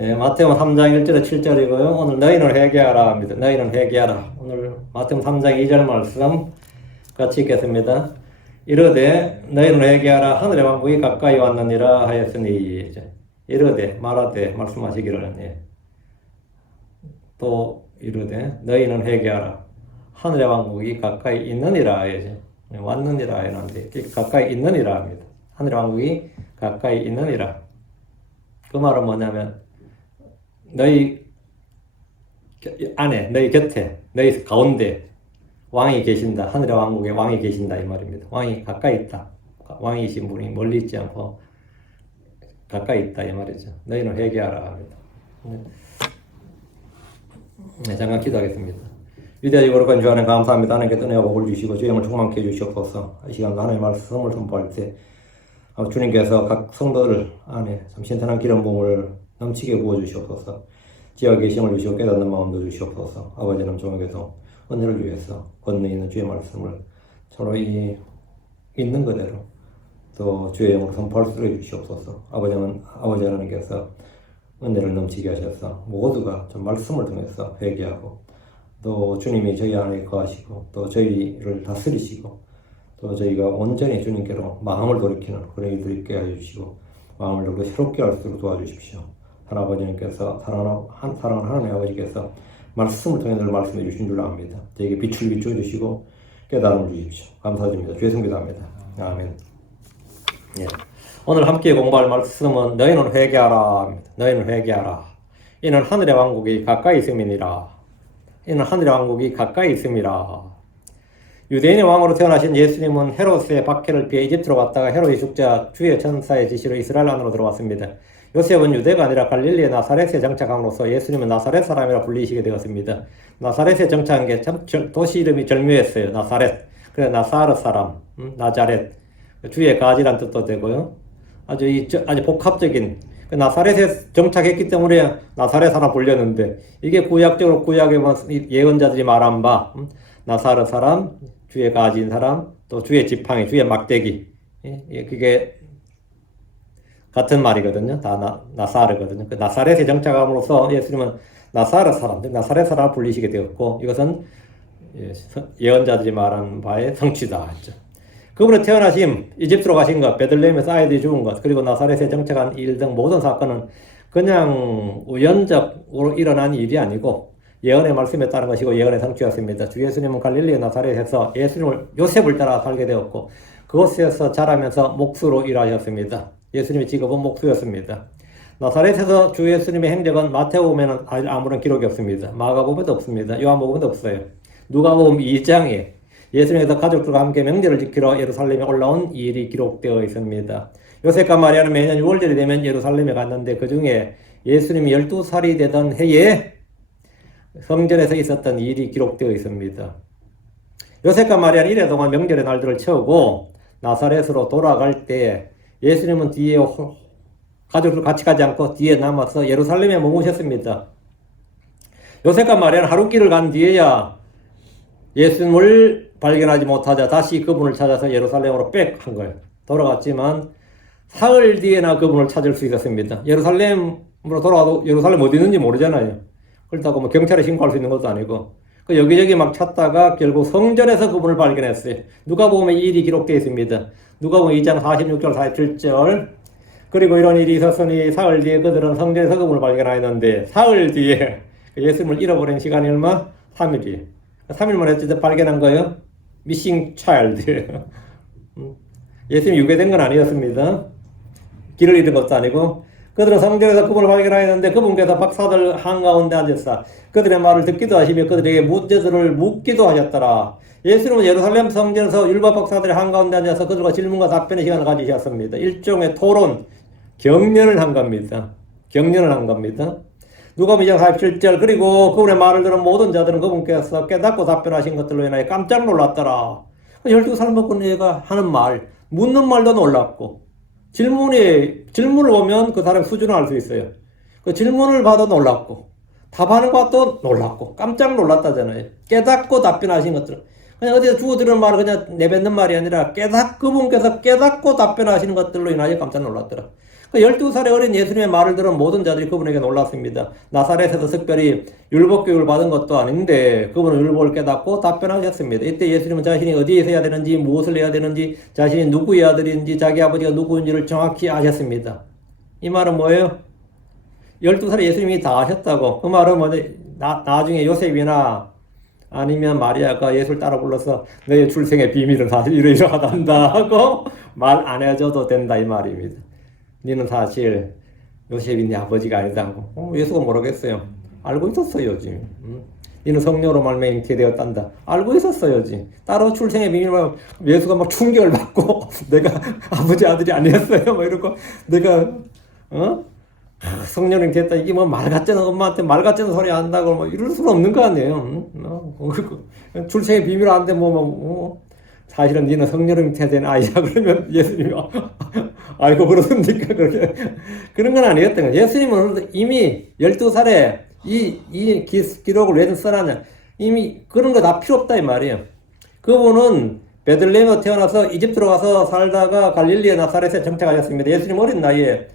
예, 마태복음 3장 1절에 7절이고요. 오늘 너희는 회개하라 합니다. 너희는 회개하라. 오늘 마태복음 3장 2절 말씀 같이 읽겠습니다. 이르되 너희는 회개하라. 하늘의 왕국이 가까이 왔느니라 하였으니. 이르되 말하되 말씀하시기를. 예. 또 이르되 너희는 회개하라. 하늘의 왕국이 가까이 있느니라. 예. 왔느니라 하는데 가까이 있느니라 합니다. 하늘의 왕국이 가까이 있느니라. 그 말은 뭐냐면 너희 안에, 너희 곁에, 너희 가운데 왕이 계신다. 하늘의 왕국에 왕이 계신다 이 말입니다. 왕이 가까이 있다. 왕이신 분이 멀리 있지 않고 가까이 있다 이 말이죠. 너희는 회개하라 합니다. 네, 잠깐 기도하겠습니다. 위대하시고 거룩한 주 하나님 감사합니다. 하나님께 은혜와 복을 주시고 주의 영을 충만케 해주시옵소서. 이 시간도 하나님의 말씀을 선포할 때 주님께서 각 성도들 안에 참 신선한 기름 부음을 넘치게 부어주시옵소서. 지하 계심을 주시고 깨닫는 마음도 주시옵소서. 아버지 하나님 종에게도 은혜를 위해서 권능 있는 주의 말씀을 서로 있는 그대로 또 주의 영으로 선포할 수 있게 주시옵소서. 아버지 하나님께서 은혜를 넘치게 하셔서 모두가 좀 말씀을 통해서 회개하고 또 주님이 저희 안에 거하시고 또 저희를 다스리시고 또 저희가 온전히 주님께로 마음을 돌이키는 그런 일들이 있게 해주시고 마음을 더욱더 새롭게 할 수 있도록 도와주십시오. 하나님께서 사랑하는 하나님 아버지께서 말씀을 통해 늘 말씀해 주신 줄 압니다. 저에게 빛을 비춰 주시고 깨달음을 주십시오. 감사드립니다. 주의 성기 합니다. 아멘. 예. 오늘 함께 공부할 말씀은 너희는 회개하라 합니다. 너희는 회개하라. 이는 하늘의 왕국이 가까이 있음이니라. 이는 하늘의 왕국이 가까이 있음이라. 유대인의 왕으로 태어나신 예수님은 헤롯의 박해를 피해 이집트로 갔다가 헤롯이 죽자 주의 천사의 지시로 이스라엘 안으로 들어왔습니다. 요셉은 유대가 아니라 갈릴리의 나사렛에 정착함으로써 예수님은 나사렛 사람이라 불리시게 되었습니다. 나사렛에 정착한 게 참 도시 이름이 절묘했어요. 나사렛. 그래서 나사르 사람, 나자렛. 주의 가지란 뜻도 되고요. 아주 복합적인 나사렛에 정착했기 때문에 나사렛 사람 불렸는데 이게 구약적으로 구약에 예언자들이 말한 바 나사르 사람, 주의 가진 사람, 또 주의 지팡이, 주의 막대기. 그게 같은 말이거든요. 다 나사르거든요. 그 나사렛에 정착함으로써 예수님은 나사렛 사람을 불리시게 되었고 이것은 예언자들이 말한 바의 성취다 했죠. 그분의 태어나심, 이집트로 가신 것, 베들레헴에서 아이들이 죽은 것, 그리고 나사렛에 정착한 일 등 모든 사건은 그냥 우연적으로 일어난 일이 아니고 예언의 말씀에 따른 것이고 예언의 성취였습니다. 주 예수님은 갈릴리의 나사렛에서 요셉을 따라 살게 되었고 그곳에서 자라면서 목수로 일하셨습니다. 예수님의 직업은 목수였습니다. 나사렛에서 주 예수님의 행적은 마태복음에는 아무런 기록이 없습니다. 마가복음에도 없습니다. 요한복음에도 없어요. 누가복음 2장에 예수님께서 가족들과 함께 명절을 지키러 예루살렘에 올라온 일이 기록되어 있습니다. 요셉과 마리아는 매년 6월절이 되면 예루살렘에 갔는데 그 중에 예수님이 12살이 되던 해에 성전에서 있었던 일이 기록되어 있습니다. 요셉과 마리아는 이래 동안 명절의 날들을 채우고 나사렛으로 돌아갈 때 예수님은 뒤에 가족들 같이 가지 않고 뒤에 남아서 예루살렘에 머무셨습니다. 요셉과 마리아는 하루 길을 간 뒤에야 예수님을 발견하지 못하자 다시 그분을 찾아서 예루살렘으로 빽 한 거예요. 돌아갔지만 사흘 뒤에나 그분을 찾을 수 있었습니다. 예루살렘으로 돌아가도 예루살렘 어디 있는지 모르잖아요. 그렇다고 뭐 경찰에 신고할 수 있는 것도 아니고 여기저기 막 찾다가 결국 성전에서 그분을 발견했어요. 누가복음에 이 일이 기록되어 있습니다. 누가복음 2장 46절 47절 그리고 이런 일이 있었으니 사흘 뒤에 그들은 성전에서 그분을 발견하였는데 사흘 뒤에 예수님을 잃어버린 시간이 얼마? 3일이에요. 3일 만에 발견한 거예요. 미싱 차일드예요. 예수님이 유괴된 건 아니었습니다. 길을 잃은 것도 아니고 그들은 성전에서 그분을 발견하였는데 그분께서 박사들 한가운데 앉았사 그들의 말을 듣기도 하시며 그들에게 문제들을 묻기도 하셨더라. 예수님은 예루살렘 성전에서 율법 박사들의 한가운데 앉아서 그들과 질문과 답변의 시간을 가지셨습니다. 일종의 토론, 경련을 한 겁니다. 누가복음 2장 47절 그리고 그분의 말을 들은 모든 자들은 그분께서 깨닫고 답변하신 것들로 인하여 깜짝 놀랐더라. 12살 먹은 애가 하는 말, 묻는 말도 놀랍고 질문을 보면 그 사람 수준을 알 수 있어요. 그 질문을 봐도 놀랍고 답하는 것도 놀랍고 깜짝 놀랐다잖아요. 깨닫고 답변하신 것들은 그냥 어디서 주워 들은 말을 그냥 내뱉는 말이 아니라 그분께서 깨닫고 답변하시는 것들로 인하여 깜짝 놀랐더라. 그 12살의 어린 예수님의 말을 들은 모든 자들이 그분에게 놀랐습니다. 나사렛에서 특별히 율법교육을 받은 것도 아닌데 그분은 율법을 깨닫고 답변하셨습니다. 이때 예수님은 자신이 어디에 있어야 되는지, 무엇을 해야 되는지, 자신이 누구의 아들인지, 자기 아버지가 누구인지를 정확히 아셨습니다. 이 말은 뭐예요? 12살의 예수님이 다 아셨다고. 그 말은 뭐냐? 나중에 요셉이나 아니면 마리아가 예수를 따라 불러서 너의 출생의 비밀은 사실 이러이러하단다 하고 말 안 해줘도 된다 이 말입니다. 너는 사실 요셉이 네 아버지가 아니다고. 예수가 뭐라겠어요? 알고 있었어요 지금. 너는 성령으로 말미암아 잉태되었단다. 알고 있었어요지. 따로 출생의 비밀만 예수가 막 충격을 받고 내가 아버지 아들이 아니었어요. 뭐 이러고 내가 성령이 됐다. 이게 뭐 말 같지는 엄마한테 말 같지는 소리 한다고 뭐 이럴 수는 없는 거 아니에요. 출생의 비밀 안 돼 사실은 니는 성령이 된 아이야. 그러면 예수님이 아이고 그렇습니까? 그렇게 그런 건 아니었던 거예요. 예수님은 이미 12살에 이 기록을 왜 써놨냐? 이미 그런 거 다 필요 없다 이 말이에요. 그분은 베들레헴에 태어나서 이집트로 가서 살다가 갈릴리의 나사렛에 정착하셨습니다. 예수님 어린 나이에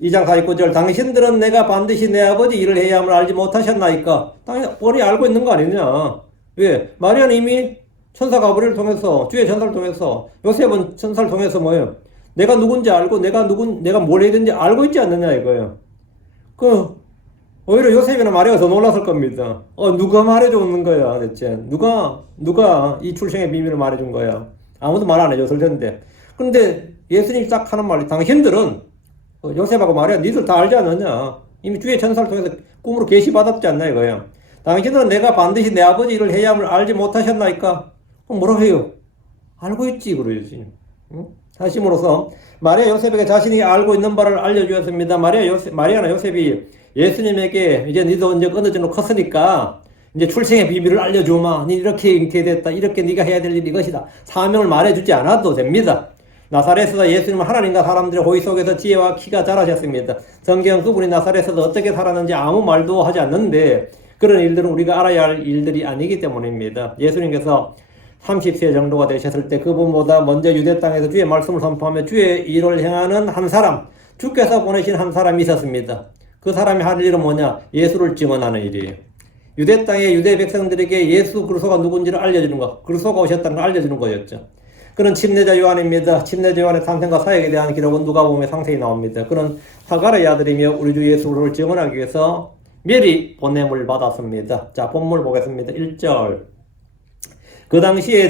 2장 49절 당신들은 내가 반드시 내 아버지 일을 해야 함을 알지 못하셨나이까? 당연히 뻔히 알고 있는 거 아니냐? 왜? 마리아는 이미 천사 가브리엘을 통해서 주의 천사를 통해서 요셉은 천사를 통해서 뭐예요? 내가 누군지 알고 내가 뭘 해야 되는지 알고 있지 않느냐 이거예요. 오히려 요셉이나 마리아가 더 놀랐을 겁니다. 누가 말해줬는 거야 대체? 누가 이 출생의 비밀을 말해준 거야? 아무도 말 안 해줬을 텐데. 그런데 예수님이 딱 하는 말이 당신들은 요셉하고 마리아 니들 다 알지 않느냐? 이미 주의 천사를 통해서 꿈으로 계시받았지 않나 이거야. 당신들은 내가 반드시 내 아버지 일을 해야 함을 알지 못하셨나이까? 뭐라고 해요? 알고 있지 그러지. 하심으로써 마리아 요셉에게 자신이 알고 있는 바를 알려주었습니다. 마리아나 요셉이 예수님에게 이제 니도 이제 어느 정도 컸으니까 이제 출생의 비밀을 알려주마. 니 이렇게 잉태됐다. 이렇게 네가 해야 될 일이 이것이다. 사명을 말해주지 않아도 됩니다. 나사렛에서 예수님은 하나님과 사람들의 호의 속에서 지혜와 키가 자라셨습니다. 성경 그분이 나사렛에서 어떻게 살았는지 아무 말도 하지 않는데 그런 일들은 우리가 알아야 할 일들이 아니기 때문입니다. 예수님께서 30세 정도가 되셨을 때 그분보다 먼저 유대 땅에서 주의 말씀을 선포하며 주의 일을 행하는 한 사람, 주께서 보내신 한 사람이 있었습니다. 그 사람이 할 일은 뭐냐? 예수를 증언하는 일이에요. 유대 땅의 유대 백성들에게 예수 그리스도가 누군지를 알려주는 것, 그리스도가 오셨다는 걸 알려주는 거였죠. 그는 침례자 요한입니다. 침례자 요한의 탄생과 사역에 대한 기록은 누가복음에 상세히 나옵니다. 그는 하갈의 아들이며 우리 주 예수 그리스도를 증언하기 위해서 미리 보냄을 받았습니다. 자, 본문 보겠습니다. 1절. 그 당시에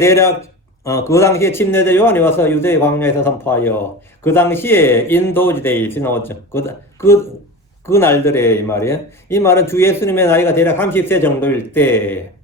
침례자 요한이 와서 유대의 광야에서 선포하여 그 당시에 인도지대에 지나왔죠. 그 날들에 이 말이에요. 이 말은 주 예수님의 나이가 대략 30세 정도일 때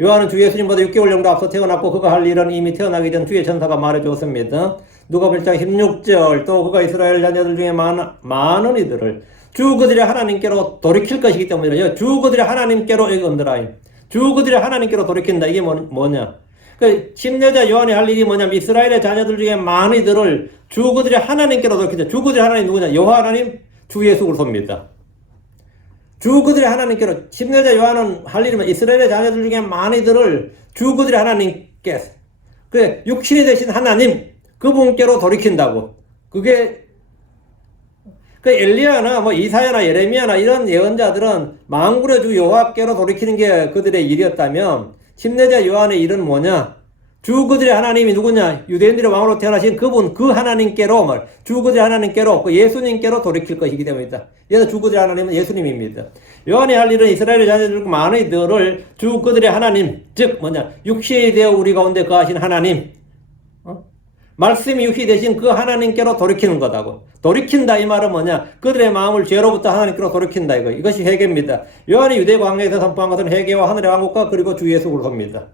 요한은 주 예수님보다 6개월 정도 앞서 태어났고 그가 할 일은 이미 태어나기 전 주의 천사가 말해주었습니다. 누가복음 1장 16절 또 그가 이스라엘 자녀들 중에 많은 이들을 주 그들의 하나님께로 돌이킬 것이기 때문이라. 주 그들의 하나님께로 이건드라. 주 그들의 하나님께로 돌이킨다. 이게 뭐냐? 그 침례자 요한이 할 일이 뭐냐면 이스라엘의 자녀들 중에 많은 이들을 주 그들의 하나님께로 돌이킨다. 주 그들의 하나님 누구냐? 여호와 하나님 주 예수 그리스도입니다. 주 그들의 하나님께로 침례자 요한은 할 일이면 이스라엘의 자녀들 중에 많은 이들을 주 그들의 하나님께 그 육신이 되신 하나님 그분께로 돌이킨다고. 그게 그 엘리야나 뭐 이사야나 예레미야나 이런 예언자들은 만군의 주 여호와께로 돌이키는 게 그들의 일이었다면 침례자 요한의 일은 뭐냐? 주 그들의 하나님이 누구냐? 유대인들의 왕으로 태어나신 그분 그 하나님께로 주 그들의 하나님께로 그 예수님께로 돌이킬 것이기 때문이다. 그래서 주 그들의 하나님은 예수님입니다. 요한이 할 일은 이스라엘의 자녀들 많은 이들을 주 그들의 하나님 즉 뭐냐? 육신이 되어 우리 가운데 거하신 하나님 말씀이 육신이 되신 그 하나님께로 돌이키는 거다고. 돌이킨다 이 말은 뭐냐? 그들의 마음을 죄로부터 하나님께로 돌이킨다 이거. 이것이 회개입니다. 요한이 유대 광야에서 선포한 것은 회개와 하늘의 왕국과 그리고 주 예수 그리스도입니다.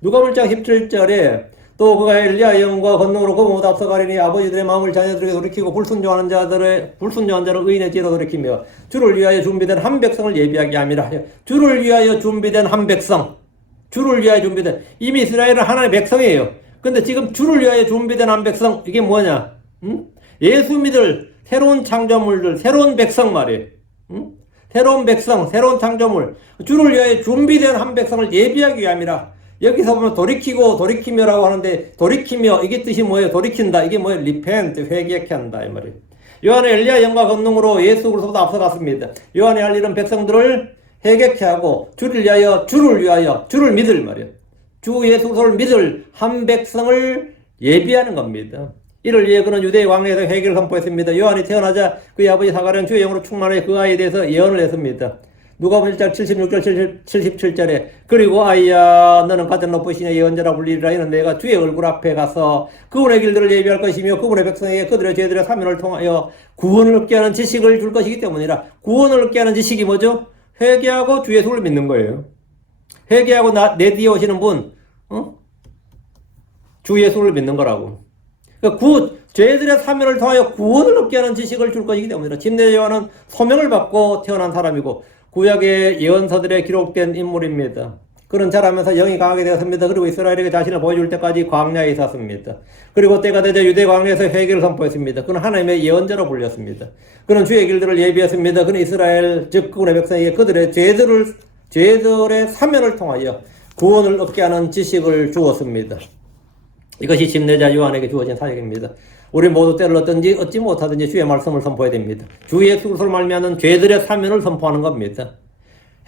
누가복음 1장 17절에 또 그가 엘리야의 영과 권능으로 그보다 앞서가리니 아버지들의 마음을 자녀들에게 돌이키고 불순종하는 자를 의인의 지혜로 돌이키며 주를 위하여 준비된 한 백성을 예비하게 함이라. 주를 위하여 준비된 한 백성. 주를 위하여 준비된 이미 이스라엘은 하나님의 백성이에요. 근데 지금 주를 위하여 준비된 한 백성 이게 뭐냐? 예수 믿을 새로운 창조물들, 새로운 백성 말이에요. 새로운 백성, 새로운 창조물. 주를 위하여 준비된 한 백성을 예비하기 위함이라. 여기서 보면 돌이키고 돌이키며라고 하는데 돌이키며 이게 뜻이 뭐예요? 돌이킨다. 이게 뭐예요? repent, 회개케 한다 이 말이에요. 요한의 엘리야 영과 권능으로 예수 그리스도보다 앞서갔습니다. 요한이 할 일은 백성들을 회개케 하고 주를 위하여 주를 믿을 말이에요. 주 예수 그리스도를 믿을 한 백성을 예비하는 겁니다. 이를 위해 그는 유대의 왕래에서 회개를 선포했습니다. 요한이 태어나자 그의 아버지 사가랴는 주의 영으로 충만해 그 아이에 대해서 예언을 했습니다. 누가복음 1장 76절 77절에 그리고 아이야 너는 가장 높으신 예언자라 불리리라. 이는 내가 주의 얼굴 앞에 가서 그분의 길들을 예비할 것이며 그분의 백성에게 그들의 죄들의 사면을 통하여 구원을 얻게 하는 지식을 줄 것이기 때문이라. 구원을 얻게 하는 지식이 뭐죠? 회개하고 주 예수를 믿는 거예요. 회개하고 내 뒤에 오시는 분 주 예수를 믿는 거라고. 그러니까 죄들의 사면을 통하여 구원을 얻게 하는 지식을 줄 것이기 때문이라. 침례 요한은 소명을 받고 태어난 사람이고 구약의 예언서들에 기록된 인물입니다. 그는 자라면서 영이 강하게 되었습니다. 그리고 이스라엘에게 자신을 보여줄 때까지 광야에 있었습니다. 그리고 때가 되자 유대 광야에서 회개를 선포했습니다. 그는 하나님의 예언자로 불렸습니다. 그는 주의 길들을 예비했습니다. 그는 이스라엘 즉 그분의 백성에게 그들의 죄들의 사면을 통하여 구원을 얻게 하는 지식을 주었습니다. 이것이 침례자 요한에게 주어진 사역입니다. 우리 모두 때를 얻지 못하든지 주의 말씀을 선포해야 됩니다. 주 예수 그리스도를 말미암는 죄들의 사면을 선포하는 겁니다.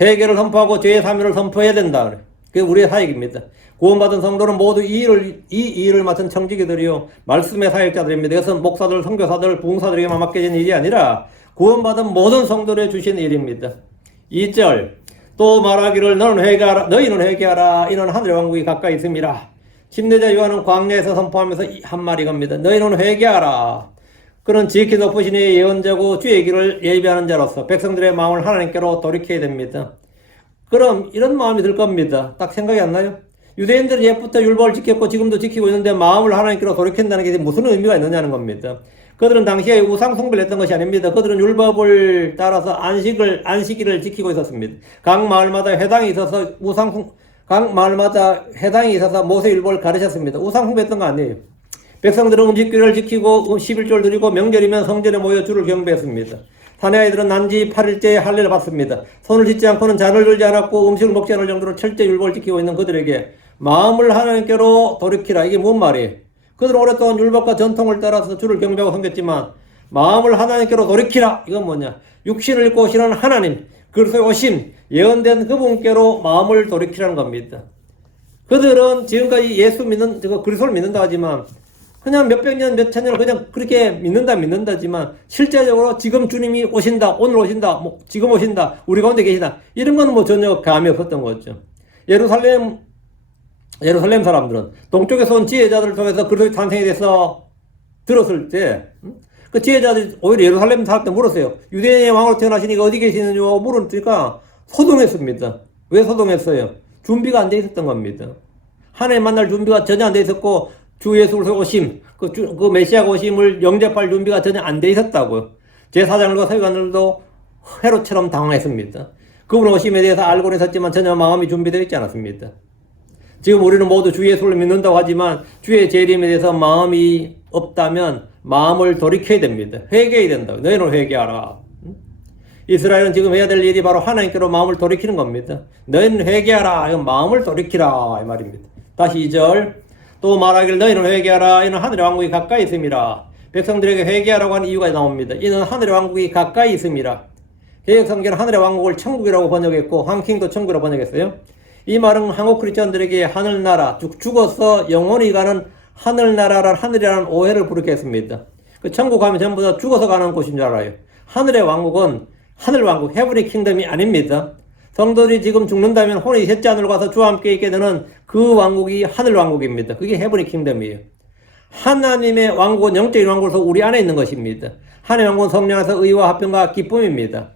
회개를 선포하고 죄의 사면을 선포해야 된다. 그게 우리의 사역입니다. 구원받은 성도는 모두 이 일을 맡은 청지기들이요 말씀의 사역자들입니다. 이것은 목사들, 선교사들, 부흥사들에게만 맡겨진 일이 아니라 구원받은 모든 성도들에 주신 일입니다. 2절 또 말하기를 너희는 회개하라 이는 하늘의 왕국이 가까이 있음이라. 침례자 요한은 광야에서 선포하면서 한 말이 겁니다. 너희는 회개하라. 그는 지극히 높으신 이의 예언자고 주의 길을 예비하는 자로서 백성들의 마음을 하나님께로 돌이켜야 됩니다. 그럼 이런 마음이 들 겁니다. 딱 생각이 안 나요? 유대인들은 옛부터 율법을 지켰고 지금도 지키고 있는데 마음을 하나님께로 돌이킨다는 게 무슨 의미가 있느냐는 겁니다. 그들은 당시에 우상 숭배를 했던 것이 아닙니다. 그들은 율법을 따라서 안식일을 지키고 있었습니다. 각 마을마다 회당이 있어서 모세율법을 가르쳤습니다. 우상 숭배했던 거 아니에요. 백성들은 음식기를 지키고 11조를 드리고 명절이면 성전에 모여 주를 경배했습니다. 사내 아이들은 난지 8일째에 할례를 받습니다. 손을 씻지 않고는 잔을 들지 않았고 음식을 먹지 않을 정도로 철저히 율법을 지키고 있는 그들에게 마음을 하나님께로 돌이키라. 이게 뭔 말이에요? 그들은 오랫동안 율법과 전통을 따라서 주를 경배하고 섬겼지만 마음을 하나님께로 돌이키라. 이건 뭐냐? 육신을 입고 오시는 하나님, 그리스도의 오심, 예언된 그분께로 마음을 돌이키라는 겁니다. 그들은 지금까지 예수 믿는, 그리스도를 믿는다 하지만 그냥 몇백 년, 몇천 년을 그냥 그렇게 믿는다지만 실제적으로 지금 주님이 오신다, 오늘 오신다, 지금 오신다, 우리 가운데 계시다. 이런 건 전혀 감이 없었던 거죠. 예루살렘 사람들은 동쪽에서 온 지혜자들을 통해서 그리스도의 탄생에 대해서 들었을 때, 그 지혜자들이 오히려 예루살렘 사람한테 물었어요. 유대인의 왕으로 태어나시니까 어디 계시느냐고 물으니까 소동했습니다. 왜 소동했어요? 준비가 안 돼 있었던 겁니다. 하나님 만날 준비가 전혀 안 돼 있었고, 주 예수 그리스도의 오심, 그 메시아가 오심을 영접할 준비가 전혀 안 돼 있었다고요. 제사장들과 서기관들도 헤롯처럼 당황했습니다. 그분 오심에 대해서 알고는 있었지만 전혀 마음이 준비되어 있지 않았습니다. 지금 우리는 모두 주 예수를 믿는다고 하지만 주의 재림에 대해서 마음이 없다면 마음을 돌이켜야 됩니다. 회개해야 된다. 너희는 회개하라. 이스라엘은 지금 해야 될 일이 바로 하나님께로 마음을 돌이키는 겁니다. 너희는 회개하라. 이건 마음을 돌이키라. 이 말입니다. 다시 2절. 또 말하기를 너희는 회개하라. 이는 하늘의 왕국이 가까이 있음이라. 백성들에게 회개하라고 하는 이유가 나옵니다. 이는 하늘의 왕국이 가까이 있음이라. 개혁성경은 하늘의 왕국을 천국이라고 번역했고 황킹도 천국이라고 번역했어요. 이 말은 한국 크리스천들에게 하늘나라, 죽어서 영원히 가는 하늘나라란 하늘이라는 오해를 부르겠습니다. 그 천국 가면 전부 다 죽어서 가는 곳인 줄 알아요. 하늘의 왕국은 하늘왕국, 헤브리 킹덤이 아닙니다. 성도들이 지금 죽는다면 혼이 셋째 하늘로 가서 주와 함께 있게 되는 그 왕국이 하늘왕국입니다. 그게 헤브리 킹덤이에요. 하나님의 왕국은 영적인 왕국으로서 우리 안에 있는 것입니다. 하나님의 왕국은 성령 안에서 의와 화평과 기쁨입니다.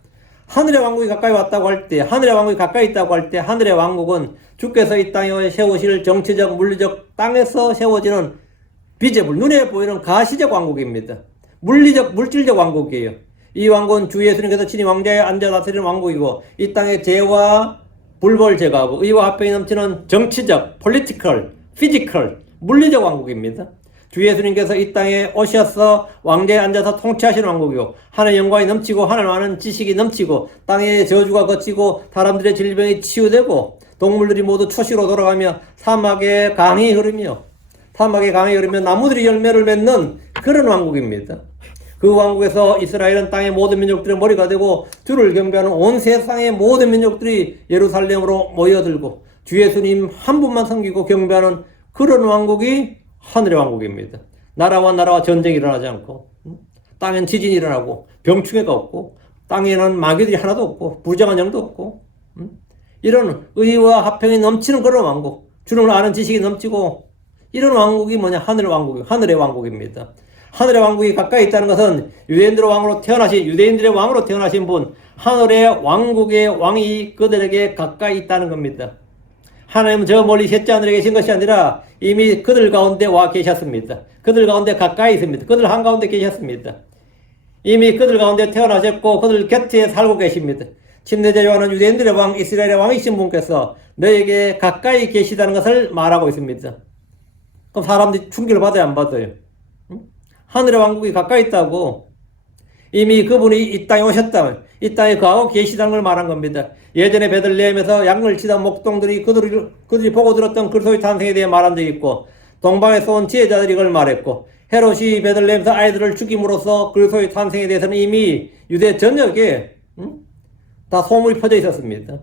하늘의 왕국이 가까이 왔다고 할 때, 하늘의 왕국이 가까이 있다고 할 때, 하늘의 왕국은 주께서 이 땅에 세우실 정치적, 물리적, 땅에서 세워지는 비제불, 눈에 보이는 가시적 왕국입니다. 물질적 왕국이에요. 이 왕국은 주 예수님께서 친히 왕좌에 앉아 다스리는 왕국이고, 이 땅의 죄와 불법을 제거하고, 의와 화평이 넘치는 정치적, political, physical, 물리적 왕국입니다. 주 예수님께서 이 땅에 오셔서 왕좌에 앉아서 통치하시는 왕국이고 하나님의 영광이 넘치고 하나님 아는 지식이 넘치고 땅의 저주가 거치고 사람들의 질병이 치유되고 동물들이 모두 초시로 돌아가며 사막에 강이 흐르며 나무들이 열매를 맺는 그런 왕국입니다. 그 왕국에서 이스라엘은 땅의 모든 민족들의 머리가 되고 주를 경배하는 온 세상의 모든 민족들이 예루살렘으로 모여들고 주 예수님 한 분만 섬기고 경배하는 그런 왕국이 하늘의 왕국입니다. 나라와 나라와 전쟁이 일어나지 않고 땅엔 지진이 일어나고 병충해가 없고 땅에는 마귀들이 하나도 없고 부정한 영도 없고 이런 의와 화평이 넘치는 그런 왕국, 주를 아는 지식이 넘치고 이런 왕국이 뭐냐? 하늘의 왕국입니다. 하늘의 왕국이 가까이 있다는 것은 유대인들의 왕으로 태어나신 분, 하늘의 왕국의 왕이 그들에게 가까이 있다는 겁니다. 하나님은 저 멀리 셋째 하늘에 계신 것이 아니라 이미 그들 가운데 와 계셨습니다. 그들 가운데 가까이 있습니다. 그들 한가운데 계셨습니다. 이미 그들 가운데 태어나셨고 그들 곁에 살고 계십니다. 침례자 요한은 유대인들의 왕, 이스라엘의 왕이신 분께서 너에게 가까이 계시다는 것을 말하고 있습니다. 그럼 사람들이 충격을 받아요, 안 받아요? 하늘의 왕국이 가까이 있다고, 이미 그분이 이 땅에 오셨다, 이 땅에 거하고 계시다는 걸 말한 겁니다. 예전에 베들레헴에서 양을 치던 목동들이 그들이 보고 들었던 그리스도의 탄생에 대해 말한 적이 있고, 동방에서 온 지혜자들이 이걸 말했고, 헤롯이 베들레헴에서 아이들을 죽임으로써 그리스도의 탄생에 대해서는 이미 유대 전역에 다 소문이 퍼져 있었습니다.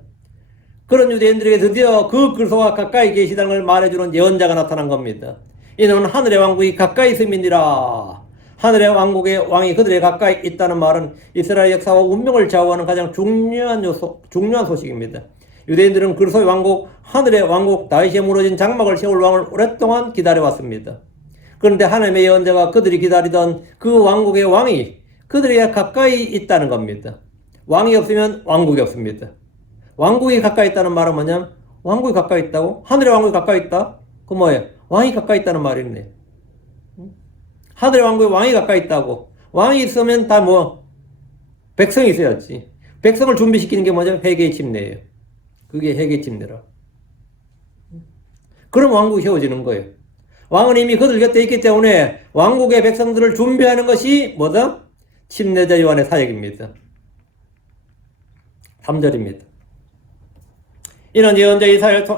그런 유대인들에게 드디어 그 그리스도가 가까이 계시다는 걸 말해주는 예언자가 나타난 겁니다. 이는 하늘의 왕국이 가까이 있음이니라. 하늘의 왕국의 왕이 그들에 가까이 있다는 말은 이스라엘 역사와 운명을 좌우하는 가장 중요한 소식입니다. 유대인들은 그리스도의 왕국, 하늘의 왕국, 다윗에 무너진 장막을 세울 왕을 오랫동안 기다려왔습니다. 그런데 하나님의 예언자가 그들이 기다리던 그 왕국의 왕이 그들에게 가까이 있다는 겁니다. 왕이 없으면 왕국이 없습니다. 왕국이 가까이 있다는 말은 뭐냐면, 왕국이 가까이 있다고? 하늘의 왕국이 가까이 있다? 그 뭐예요? 왕이 가까이 있다는 말이 있네. 하늘의 왕국에 왕이 가까이 있다고. 왕이 있으면 다 백성이 있어야지. 백성을 준비시키는 게 뭐죠? 회개의 침례예요. 그게 회개의 침례라. 그럼 왕국이 세워지는 거예요. 왕은 이미 그들 곁에 있기 때문에 왕국의 백성들을 준비하는 것이 뭐다? 침례자 요한의 사역입니다. 3절입니다. 이는 예언자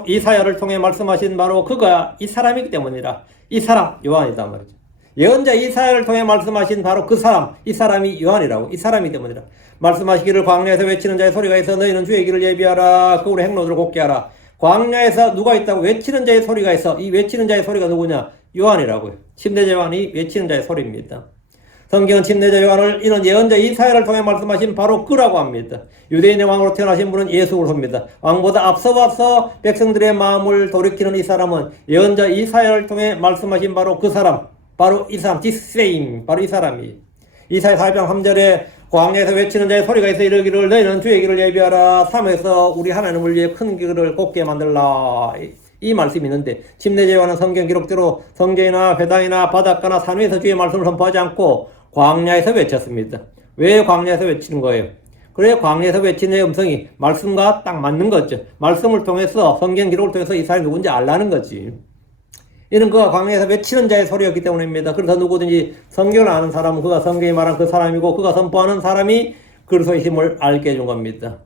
이사야를 통해 말씀하신 바로 그가 이 사람이기 때문이라. 이 사람, 요한이다 말이죠. 예언자 이사야를 통해 말씀하신 바로 그 사람, 이 사람이 요한이라고. 이 사람이 때문이라. 말씀하시기를 광야에서 외치는 자의 소리가 있어 너희는 주의 길을 예비하라. 그 우리 행로들을 곱게 하라. 광야에서 누가 있다고? 외치는 자의 소리가 있어. 이 외치는 자의 소리가 누구냐? 요한이라고요. 침례자 요한이 외치는 자의 소리입니다. 성경은 침례자 요한을 이는 예언자 이사야를 통해 말씀하신 바로 그라고 합니다. 유대인의 왕으로 태어나신 분은 예수 그리스도입니다. 왕보다 앞서와서 백성들의 마음을 돌이키는 이 사람은 예언자 이사야를 통해 말씀하신 바로 그 사람, 바로 이 사람, this same, 바로 이 사람이. 이사야 4장 3절에 광야에서 외치는 자의 소리가 있어 이르기를 너희는 주의 길을 예비하라. 삼에서 우리 하나님을 위해 큰 길을 곱게 만들라. 이 말씀이 있는데 침례자 요한은 성경 기록대로 성전이나 회당이나 바닷가나 산 위에서 주의 말씀을 선포하지 않고 광야에서 외쳤습니다. 왜 광야에서 외치는 거예요? 그래 광야에서 외치는 음성이 말씀과 딱 맞는 거죠. 말씀을 통해서 성경 기록을 통해서 이 사람이 누군지 알라는 거지. 이는 그가 광야에서 외치는 자의 소리였기 때문입니다. 그래서 누구든지 성경을 아는 사람은 그가 성경이 말한 그 사람이고 그가 선포하는 사람이 그리스도의 힘을 알게 해준 겁니다.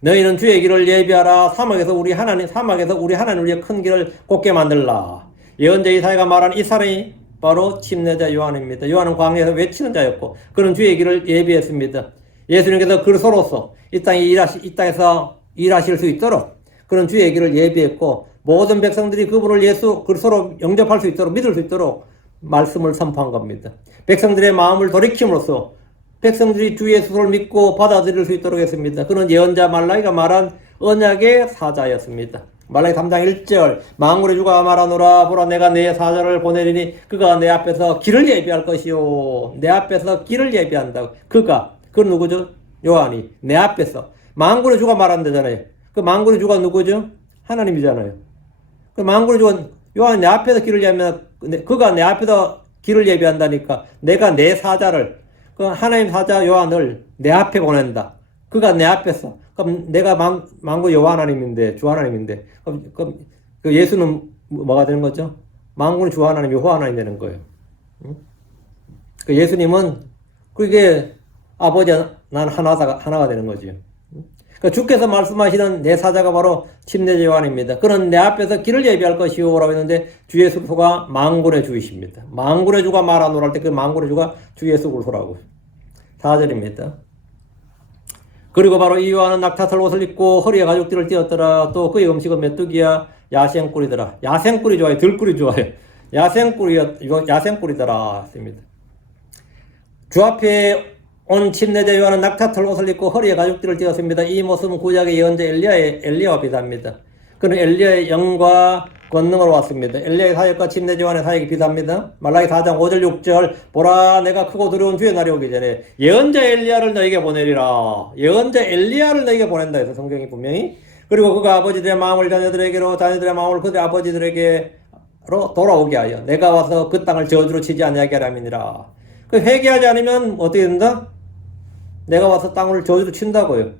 너희는 주의 길을 예비하라. 사막에서 우리 하나님을 위해 큰 길을 곱게 만들라. 예언자 이사야가 말한 이 사람이 바로 침례자 요한입니다. 요한은 광야에서 외치는 자였고 그는 주의 길을 예비했습니다. 예수님께서 그리스도로서 이 땅에서 일하실 수 있도록 그는 주의 길을 예비했고 모든 백성들이 그분을 그리스도로 영접할 수 있도록 믿을 수 있도록 말씀을 선포한 겁니다. 백성들의 마음을 돌이킴으로써 백성들이 주 예수를 믿고 받아들일 수 있도록 했습니다. 그는 예언자 말라기가 말한 언약의 사자였습니다. 말라기 3장 1절 만군의 주가 말하노라 보라 내가 내 사자를 보내리니 그가 내 앞에서 길을 예비할 것이요. 내 앞에서 길을 예비한다고. 그건 누구죠? 요한이 내 앞에서. 만군의 주가 말한다잖아요. 그 만군의 주가 누구죠? 하나님이잖아요. 그 만군의 주가 요한이 내 앞에서 길을 예비하면 그가 내 앞에서 길을 예비한다니까 내가 내 사자를 그 하나님 사자 요한을 내 앞에 보낸다. 그가 내 앞에서. 그럼 내가 만구 여호와 하나님인데 주 하나님인데 그럼 그 예수는 뭐가 되는 거죠? 만군의 주 하나님 여호와 하나님 되는 거예요. 그 예수님은 그게 아버지 난 하나가 되는 거지. 그러니까 주께서 말씀하시는 내 사자가 바로 침례자 요한입니다. 그는 내 앞에서 길을 예비할 것이오라고 했는데 주 예수 그리스도가 만군의 주이십니다. 만군의 주가 말하노라 할 때 그 만군의 주가 주 예수 그리스도라고. 4절입니다. 그리고 바로 이 요한은 낙타털 옷을 입고 허리에 가죽띠를 띄었더라. 또 그의 음식은 메뚜기야 야생꿀이더라. 야생꿀이 좋아요. 들꿀이 좋아요. 야생꿀이더라 했습니다. 주 앞에 온 침례자 요한은 낙타털 옷을 입고 허리에 가죽띠를 띄었습니다. 이 모습은 구약의 예언자 엘리야와 비슷합니다. 그는 엘리야의 영과 권능으로 왔습니다. 엘리야의 사역과 침례자 요한의 사역이 비슷합니다. 말라기 4장 5절 6절 보라 내가 크고 두려운 주의 날이 오기 전에 예언자 엘리야를 너에게 보내리라. 예언자 엘리야를 너에게 보낸다 해서 성경이 분명히. 그리고 그가 아버지들의 마음을 자녀들에게로 자녀들의 마음을 그들의 아버지들에게로 돌아오게 하여 내가 와서 그 땅을 저주로 치지 아니하게 하람이니라. 그 회개하지 않으면 어떻게 된다? 내가 와서 땅을 저주로 친다고요.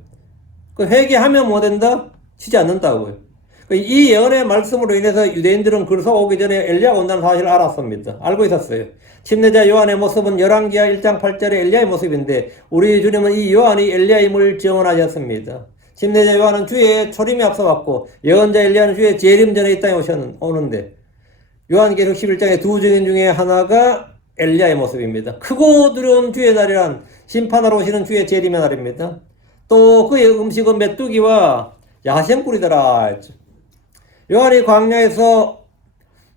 그 회개하면 뭐 된다? 치지 않는다고요. 이 예언의 말씀으로 인해서 유대인들은 그리스도가 오기 전에 엘리야가 온다는 사실을 알았습니다. 알고 있었어요. 침례자 요한의 모습은 열왕기하 1장 8절의 엘리야의 모습인데 우리 주님은 이 요한이 엘리야임을 증언하셨습니다. 침례자 요한은 주의 초림에 앞서왔고 예언자 엘리야는 주의 재림 전에 이 땅에 오는데 요한계시록 11장의 두 증인 중에 하나가 엘리야의 모습입니다. 크고 두려운 주의 날이란 심판하러 오시는 주의 재림의 날입니다. 또 그의 음식은 메뚜기와 야생꿀이더라 했죠. 요한이 광야에서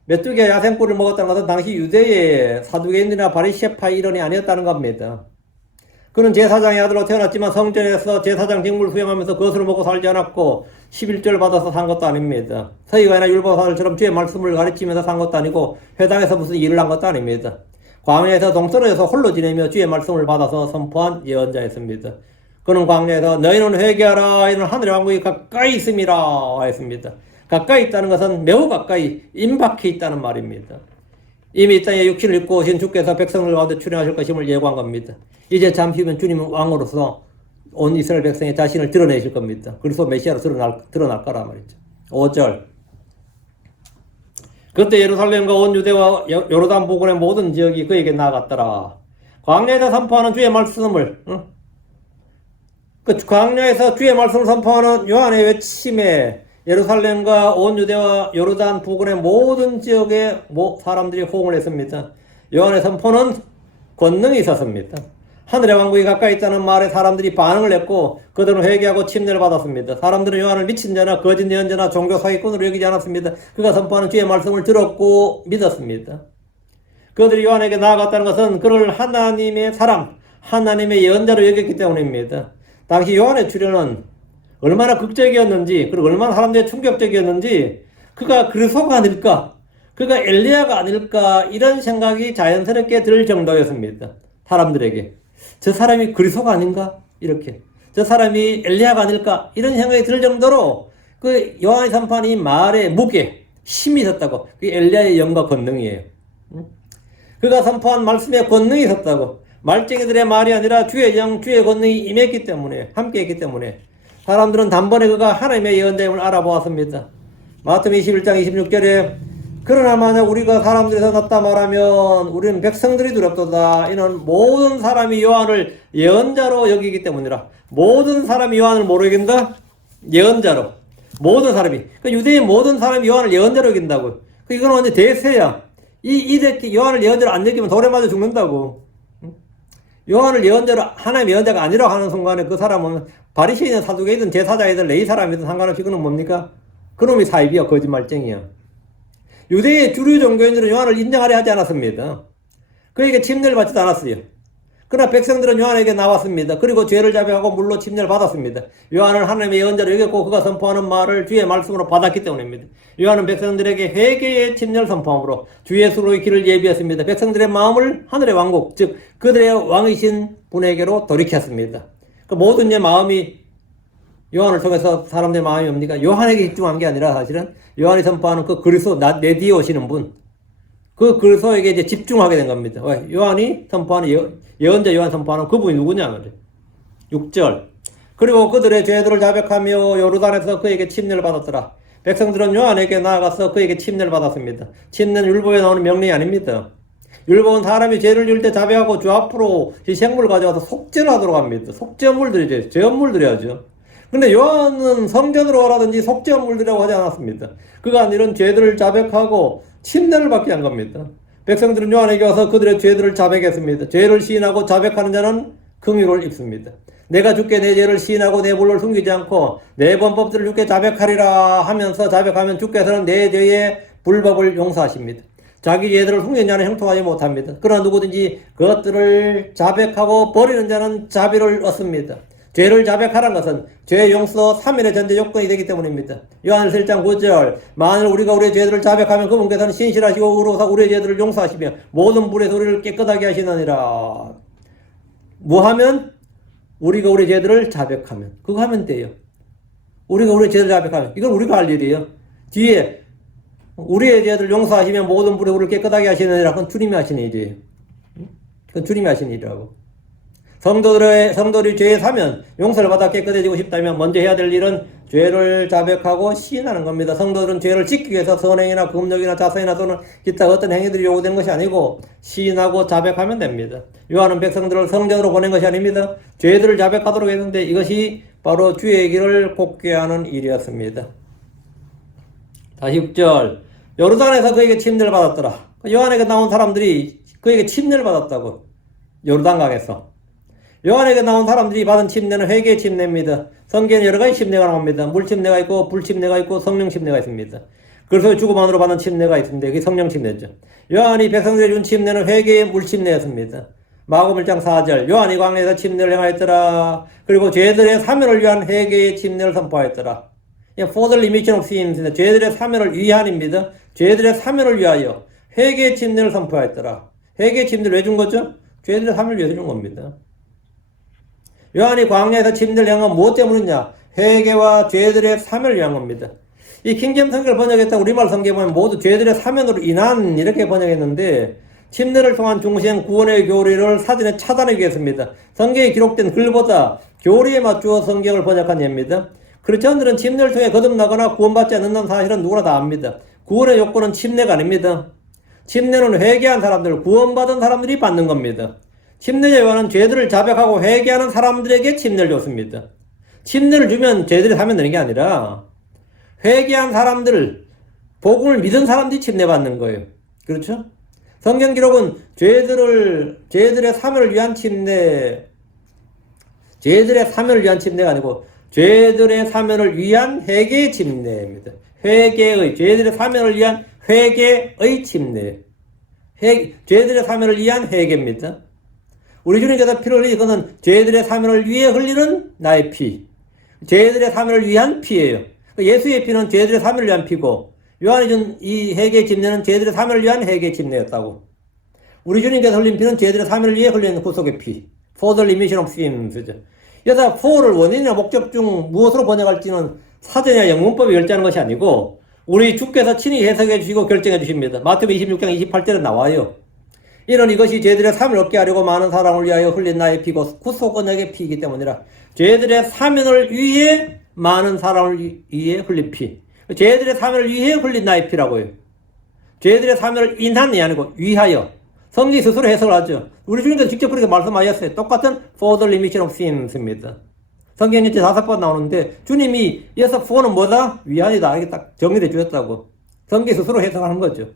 메뚜기와 야생꿀을 먹었다는 것은 당시 유대의 사두개인들이나 바리새파 이론이 아니었다는 겁니다. 그는 제사장의 아들로 태어났지만 성전에서 제사장 직무를 수행하면서 그것을 먹고 살지 않았고 11조를 받아서 산 것도 아닙니다. 서기관이나 율법사들처럼 주의 말씀을 가르치면서 산 것도 아니고 회당에서 무슨 일을 한 것도 아닙니다. 광야에서 동떨어져서 홀로 지내며 주의 말씀을 받아서 선포한 예언자였습니다. 그는 광야에서 너희는 회개하라 이는 하늘의 왕국이 가까이 있음이라 했습니다. 가까이 있다는 것은 매우 가까이 임박해 있다는 말입니다. 이미 이 땅에 육신을 입고 오신 주께서 백성을 가운데 출현하실 것임을 예고한 겁니다. 이제 잠시 후면 주님은 왕으로서 온 이스라엘 백성의 자신을 드러내실 겁니다. 그래서 메시아로 드러날 거라 말이죠. 5절 그때 예루살렘과 온 유대와 요르단 부근의 모든 지역이 그에게 나아갔더라. 광야에서 선포하는 주의 말씀을 그 광야에서 주의 말씀을 선포하는 요한의 외침에 예루살렘과 온 유대와 요르단 부근의 모든 지역의 사람들이 호응을 했습니다. 요한의 선포는 권능이 있었습니다. 하늘의 왕국이 가까이 있다는 말에 사람들이 반응을 했고 그들은 회개하고 침례를 받았습니다. 사람들은 요한을 미친 자나 거짓 예언자나 종교 사기꾼으로 여기지 않았습니다. 그가 선포하는 주의 말씀을 들었고 믿었습니다. 그들이 요한에게 나아갔다는 것은 그를 하나님의 사람, 하나님의 예언자로 여겼기 때문입니다. 당시 요한의 출현은 얼마나 극적이었는지 그리고 얼마나 사람들의 충격적이었는지 그가 그리스도가 아닐까, 그가 엘리야가 아닐까 이런 생각이 자연스럽게 들 정도였습니다. 사람들에게 저 사람이 그리스도가 아닌가 이렇게 저 사람이 엘리야가 아닐까 이런 생각이 들 정도로 그 요한의 선포한 이 말의 무게, 힘이 있었다고. 그게 엘리야의 영과 권능이에요. 그가 선포한 말씀에 권능이 있었다고. 말쟁이들의 말이 아니라 주의 영, 주의 권능이 임했기 때문에, 함께했기 때문에 사람들은 단번에 그가 하나님의 예언자임을 알아보았습니다. 마태복음 21장 26절에 그러나 만약 우리가 사람들에서 났다 말하면 우리는 백성들이 두렵도다. 이는 모든 사람이 요한을 예언자로 여기기 때문이라. 모든 사람이 요한을 뭐로 여긴다? 예언자로. 모든 사람이. 그 유대인 모든 사람이 요한을 예언자로 여긴다고. 이건 완전 대세야. 요한을 예언자로 안 여기면 돌에 맞아 죽는다고. 요한을 예언자로, 하나님의 예언자가 아니라고 하는 순간에 그 사람은 바리새인이든 사두개이든 제사장이든 레위 사람이든 상관없이 그는 뭡니까? 그놈이 사입이야. 거짓말쟁이야. 유대의 주류 종교인들은 요한을 인정하려 하지 않았습니다. 그에게 침례를 받지도 않았어요. 그러나 백성들은 요한에게 나왔습니다. 그리고 죄를 자백하고 물로 침례를 받았습니다. 요한을 하나님의 예언자로 여겼고 그가 선포하는 말을 주의 말씀으로 받았기 때문입니다. 요한은 백성들에게 회개의 침례를 선포함으로 주 예수로의 길을 예비했습니다. 백성들의 마음을 하늘의 왕국, 즉 그들의 왕이신 분에게로 돌이켰습니다. 그 모든 마음이 요한을 통해서 사람들의 마음이 뭡니까? 요한에게 집중한 게 아니라 사실은 요한이 선포하는 그 그리스도, 내 뒤에 오시는 분, 그 그리스도에게 이제 집중하게 된 겁니다. 요한이 선포하는 예언자 요한 선포하는 그분이 누구냐 말이에요. 6절. 그리고 그들의 죄들을 자백하며 요르단에서 그에게 침례를 받았더라. 백성들은 요한에게 나아가서 그에게 침례를 받았습니다. 침례는 율법에 나오는 명령이 아닙니다. 율법은 사람이 죄를 지을 때 자백하고 주 앞으로 희생물을 가져와서 속죄를 하도록 합니다. 속죄물 드리죠. 제물을 드려야죠. 근데 요한은 성전으로 오라든지 속죄물이라고 하지 않았습니다. 그가 이런 죄들을 자백하고 침례를 받게 한 겁니다. 백성들은 요한에게 와서 그들의 죄들을 자백했습니다. 죄를 시인하고 자백하는 자는 긍휼을 입습니다. 내가 주께 내 죄를 시인하고 내 불을 숨기지 않고 내 범법들을 주께 자백하리라 하면서 자백하면 주께서는 내 죄의 불법을 용서하십니다. 자기 죄들을 숨긴 자는 형통하지 못합니다. 그러나 누구든지 그것들을 자백하고 버리는 자는 자비를 얻습니다. 죄를 자백하라는 것은 죄 용서 3일의 전제 요건이 되기 때문입니다. 요한일서 1장 9절 만일 우리가 우리의 죄들을 자백하면 그분께서는 신실하시고 의로우사 우리의 죄들을 용서하시며 모든 불에서 우리를 깨끗하게 하시느니라. 뭐 하면? 우리가 우리의 죄들을 자백하면. 그거 하면 돼요. 우리가 우리의 죄들을 자백하면. 이건 우리가 할 일이에요. 뒤에 우리의 죄들을 용서하시며 모든 불에 우리를 깨끗하게 하시느니라. 그건 주님이 하시는 일이에요. 그건 주님이 하시는 일이라고. 성도들이 죄에 사면 용서를 받아 깨끗해지고 싶다면 먼저 해야 될 일은 죄를 자백하고 시인하는 겁니다. 성도들은 죄를 지키기 위해서 선행이나 금욕이나 자선이나 또는 기타 어떤 행위들이 요구되는 것이 아니고 시인하고 자백하면 됩니다. 요한은 백성들을 성전으로 보낸 것이 아닙니다. 죄들을 자백하도록 했는데 이것이 바로 주의 길을 곱게 하는 일이었습니다. 6절 요르단에서 그에게 침례를 받았더라. 요한에게 나온 사람들이 그에게 침례를 받았다고. 요르단강에서. 요한에게 나온 사람들이 받은 침례는 회개의 침례입니다. 성경에 여러 가지 침례가 나옵니다. 물 침례가 있고 불 침례가 있고 성령 침례가 있습니다. 그래서 죽음 안으로 받는 침례가 있습니다. 그게 성령 침례죠. 요한이 백성들에게 준 침례는 회개의 물 침례였습니다. 마가복음 1장 4절 요한이 광야에서 침례를 행하였더라. 그리고 죄들의 사면을 위한 회개의 침례를 선포하였더라. For the remission of sins. 죄들의 사면을 위한입니다. 죄들의 사면을 위하여 회개의 침례를 선포하였더라. 회개의 침례를 왜 준 거죠? 죄들의 사면을 위해서 준 겁니다. 요한이 광야에서 침례를 행한 건 무엇 때문이냐? 회개와 죄들의 사면을 위한 겁니다. 이 킹제임스 성경을 번역했던 우리말 성경에 보면 모두 죄들의 사면으로 인한 이렇게 번역했는데 침례를 통한 중시행 구원의 교리를 사전에 차단하기 위해서입니다. 성경에 기록된 글보다 교리에 맞추어 성경을 번역한 예입니다. 크리스천들은 침례를 통해 거듭나거나 구원받지 않는다는 사실은 누구나 다 압니다. 구원의 요건은 침례가 아닙니다. 침례는 회개한 사람들, 구원받은 사람들이 받는 겁니다. 침례자 요한은 죄들을 자백하고 회개하는 사람들에게 침례를 줬습니다. 침례를 주면 죄들이 사면 되는 게 아니라 회개한 사람들, 복음을 믿은 사람들이 침례받는 거예요. 그렇죠? 성경 기록은 죄들의 사면을 위한 침례, 죄들의 사면을 위한 침례가 아니고 죄들의 사면을 위한 회개의 침례입니다. 죄들의 사면을 위한 회개의 침례. 죄들의 사면을 위한 회개입니다. 우리 주님께서 피를 흘리신 것은 죄들의 사면을 위해 흘리는 나의 피. 죄들의 사면을 위한 피예요. 예수의 피는 죄들의 사면을 위한 피고 요한이 준 이 회개의 침례는 죄들의 사면을 위한 회개의 침례였다고. 우리 주님께서 흘린 피는 죄들의 사면을 위해 흘리는 구속의 피. For the remission of sins. 여기서 for를 원인이나 목적 중 무엇으로 번역할지는 사전이나 영문법이 결정하는 것이 아니고 우리 주께서 친히 해석해 주시고 결정해 주십니다. 마태복음 26장 28절에 나와요. 이는 이것이 죄들의 사면을 얻게 하려고 많은 사람을 위하여 흘린 나의 피고 구속 언약의 피이기 때문이라. 죄들의 사면을 위해 많은 사람을 위해 흘린 피. 죄들의 사면을 위해 흘린 나의 피라고요. 죄들의 사면을 인한이 아니고 위하여. 성경이 스스로 해석을 하죠. 우리 주님께서 직접 그렇게 말씀하셨어요. 똑같은 for the remission of sins입니다. 성경에 5번 나오는데 주님이 여기서 for는 뭐다? 위한이다. 이렇게 딱 정리해 주셨다고. 성경이 스스로 해석하는 거죠.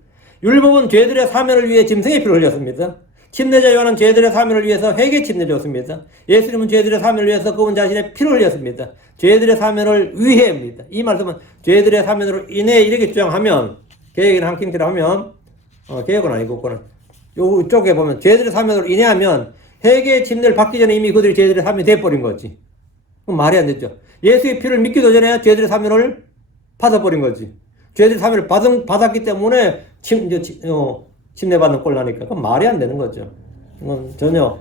율법은 죄들의 사면을 위해 짐승의 피를 흘렸습니다. 침례자 요한은 죄들의 사면을 위해서 회개 침례를 줬습니다. 예수님은 죄들의 사면을 위해서 그분 자신의 피를 흘렸습니다. 죄들의 사면을 위해입니다. 이 말씀은 죄들의 사면으로 인해 이렇게 주장하면 개혁이나 한킹티를 하면 개혁은 아니고 그거는 이쪽에 보면 죄들의 사면으로 인해하면 회개의 침례를 받기 전에 이미 그들이 죄들의 사면이 돼버린 거지. 그럼 말이 안 되죠. 예수의 피를 믿기도 전에 죄들의 사면을 받아버린 거지. 죄들의 사면을 받았기 때문에 침례받는 꼴 나니까 그건 말이 안 되는 거죠. 그건 전혀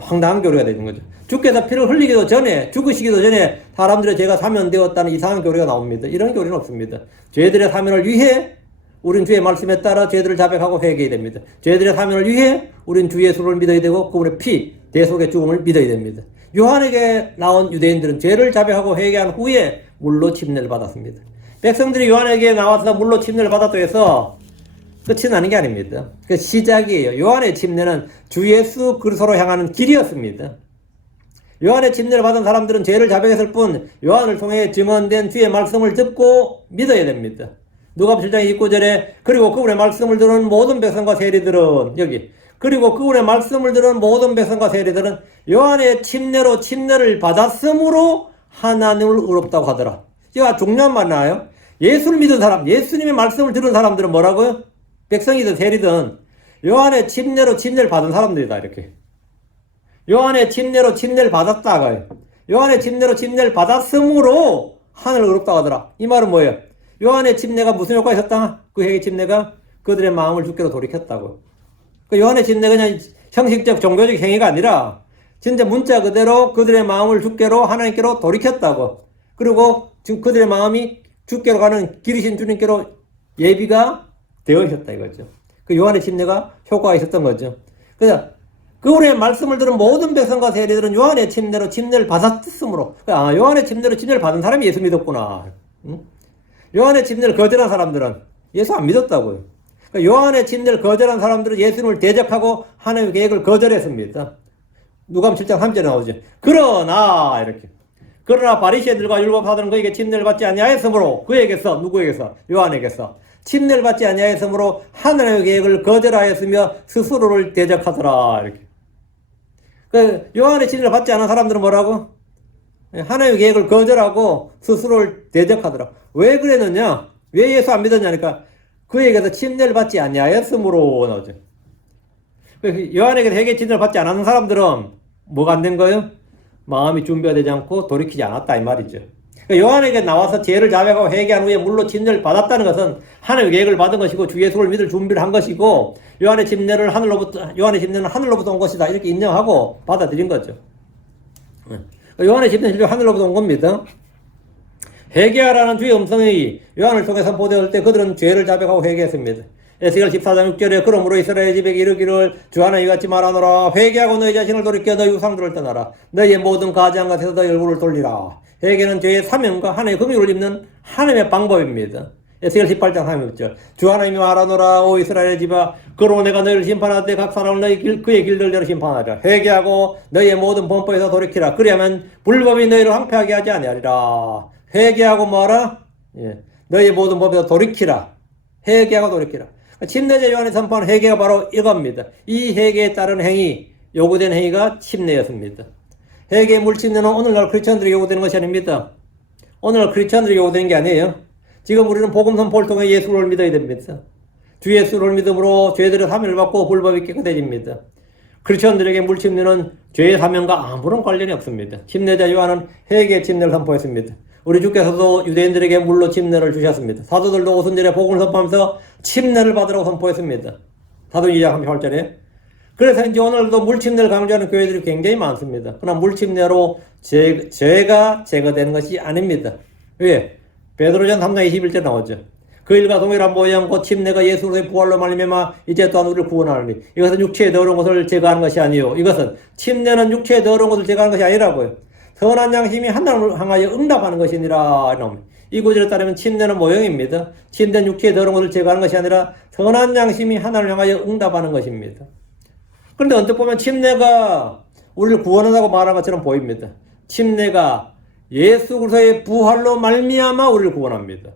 황당한 교리가 되는 거죠. 주께서 피를 흘리기도 전에 죽으시기도 전에 사람들의 죄가 사면되었다는 이상한 교리가 나옵니다. 이런 교리는 없습니다. 죄들의 사면을 위해 우린 주의 말씀에 따라 죄들을 자백하고 회개해야 됩니다. 죄들의 사면을 위해 우린 주 예수를 믿어야 되고 그분의 피, 대속의 죽음을 믿어야 됩니다. 요한에게 나온 유대인들은 죄를 자백하고 회개한 후에 물로 침례를 받았습니다. 백성들이 요한에게 나와서 물로 침례를 받았다고 해서 끝이 나는 게 아닙니다. 그 시작이에요. 요한의 침례는 주 예수 그리스도로 향하는 길이었습니다. 요한의 침례를 받은 사람들은 죄를 자백했을 뿐 요한을 통해 증언된 주의 말씀을 듣고 믿어야 됩니다. 누가복음 7장 29절에 그리고 그분의 말씀을 들은 모든 백성과 세리들은 여기 그리고 그분의 말씀을 들은 모든 백성과 세리들은 요한의 침례로 침례를 받았으므로 하나님을 의롭다고 하더라. 이거 중요한 말 나와요. 예수를 믿은 사람, 예수님의 말씀을 들은 사람들은 뭐라고요? 백성이든 세리든 요한의 침례로 침례를 받은 사람들이다 이렇게. 요한의 침례로 침례를 받았다가요. 요한의 침례로 침례를 받았으므로 하늘을 의롭다고 하더라. 이 말은 뭐예요? 요한의 침례가 무슨 효과가 있었다? 그 회개 침례가 그들의 마음을 주께로 돌이켰다고. 그 요한의 침례가 그냥 형식적 종교적 행위가 아니라 진짜 문자 그대로 그들의 마음을 주께로 하나님께로 돌이켰다고. 그리고 지금 그들의 마음이 주께로 가는 길이신 주님께로 예비가 되어 있었다 이거죠. 그 요한의 침례가 효과가 있었던 거죠. 그래서 그분의 말씀을 들은 모든 백성과 세리들은 요한의 침례로 침례를 받았으므로 요한의 침례로 침례를 받은 사람이 예수 믿었구나. 응? 요한의 침례를 거절한 사람들은 예수 안 믿었다고요. 그러니까 요한의 침례를 거절한 사람들은 예수님을 대적하고 하나님의 계획을 거절했습니다. 누가복음 7장 3절에 나오죠. 그러나 이렇게 그러나 바리새인들과 율법사들은 그에게 침례를 받지 아니하였으므로 그에게서 누구에게서 요한에게서 침례를 받지 아니하였으므로 하나님의 계획을 거절하였으며 스스로를 대적하더라 이렇게. 그 요한의 침례를 받지 않은 사람들은 뭐라고? 하나님의 계획을 거절하고 스스로를 대적하더라. 왜 그랬느냐? 왜 예수 안 믿었냐니까 그에게서 침례를 받지 아니하였으므로 나오죠. 요한에게서 회개 침례를 받지 않은 사람들은 뭐가 안 된 거예요? 마음이 준비가 되지 않고 돌이키지 않았다 이 말이죠. 요한에게 나와서 죄를 자백하고 회개한 후에 물로 침례를 받았다는 것은 하나님의 계획을 받은 것이고 주 예수를 믿을 준비를 한 것이고 요한의 침례는 하늘로부터 온 것이다 이렇게 인정하고 받아들인 거죠. 요한의 침례는 하늘로부터 온 겁니다. 회개하라는 주의 음성이 요한을 통해 선포되었을 때 그들은 죄를 자백하고 회개했습니다. 에스겔 14장 6절에 그러므로 이스라엘 집에게 이르기를 주 하나 이같이 말하노라 회개하고 너희 자신을 돌이켜 너희 우상들을 떠나라 너희의 모든 가지한 것에서 너희 얼굴을 돌리라. 회개는 죄의 사명과 하나님의 긍휼을 입는 하나님의 방법입니다. 에스겔 18장 36절 주 하나님이 말하노라 오 이스라엘 집아 그러므로 내가 너희를 심판할 때 각 사람을 그의 길들대로 심판하리라. 회개하고 너희의 모든 범법에서 돌이키라. 그리하면 불법이 너희를 황폐하게 하지 아니하리라. 회개하고 뭐하라? 너희의 모든 법에서 돌이키라. 회개하고 돌이키라. 침례자 요한이 선포한 회개가 바로 이겁니다. 이 회개에 따른 행위, 요구된 행위가 침례였습니다. 회개의 물침례는 오늘날 크리스천들이 요구되는 것이 아닙니다. 오늘날 크리스천들이 요구되는 게 아니에요. 지금 우리는 복음 선포를 통해 예수를 믿어야 됩니다. 주 예수를 믿음으로 죄들의 사면을 받고 불법이 깨끗해집니다. 크리스천들에게 물침례는 죄의 사면과 아무런 관련이 없습니다. 침례자 요한은 회개의 침례를 선포했습니다. 우리 주께서도 유대인들에게 물로 침례를 주셨습니다. 사도들도 오순절에 복음을 선포하면서 침례를 받으라고 선포했습니다. 사도행 2장 38절에. 그래서 이제 오늘도 물침례를 강조하는 교회들이 굉장히 많습니다. 그러나 물침례로 죄가 제거되는 것이 아닙니다. 왜? 베드로전 3장 21절 나오죠. 그 일과 동일한 모양 곧 침례가 예수로의 부활로 말미암아 이제 또한 우리를 구원하느니 이것은 육체의 더러운 것을 제거하는 것이 아니요 이것은 침례는 육체의 더러운 것을 제거하는 것이 아니라고요. 선한 양심이 하나님을 향하여 응답하는 것이니라. 이 구절에 따르면 침례는 모형입니다. 침례는 육체의 더러운 것을 제거하는 것이 아니라 선한 양심이 하나님을 향하여 응답하는 것입니다. 그런데 언뜻 보면 침례가 우리를 구원한다고 말한 것처럼 보입니다. 침례가 예수 그리스도의 부활로 말미암아 우리를 구원합니다.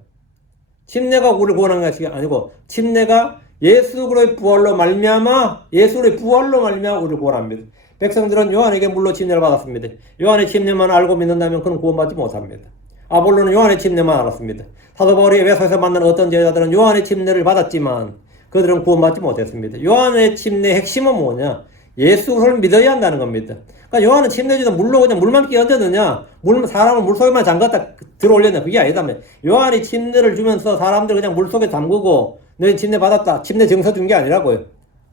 침례가 우리를 구원한 것이 아니고 침례가 예수 그리스도의 부활로 말미암아 예수의 부활로 말미암아 우리를 구원합니다. 백성들은 요한에게 물로 침례를 받았습니다. 요한의 침례만 알고 믿는다면 그는 구원받지 못합니다. 아볼로는 요한의 침례만 알았습니다. 사도 바울이 에베소에서 만난 어떤 제자들은 요한의 침례를 받았지만 그들은 구원받지 못했습니다. 요한의 침례의 핵심은 뭐냐? 예수를 믿어야 한다는 겁니다. 그러니까 요한은 침례 주다 물로 그냥 물만 끼얹었느냐? 사람을 물속에만 잠갔다 들어올렸냐? 그게 아니다며. 요한이 침례를 주면서 사람들 그냥 물속에 담그고 너희 침례 받았다. 침례 증서 준 게 아니라고요.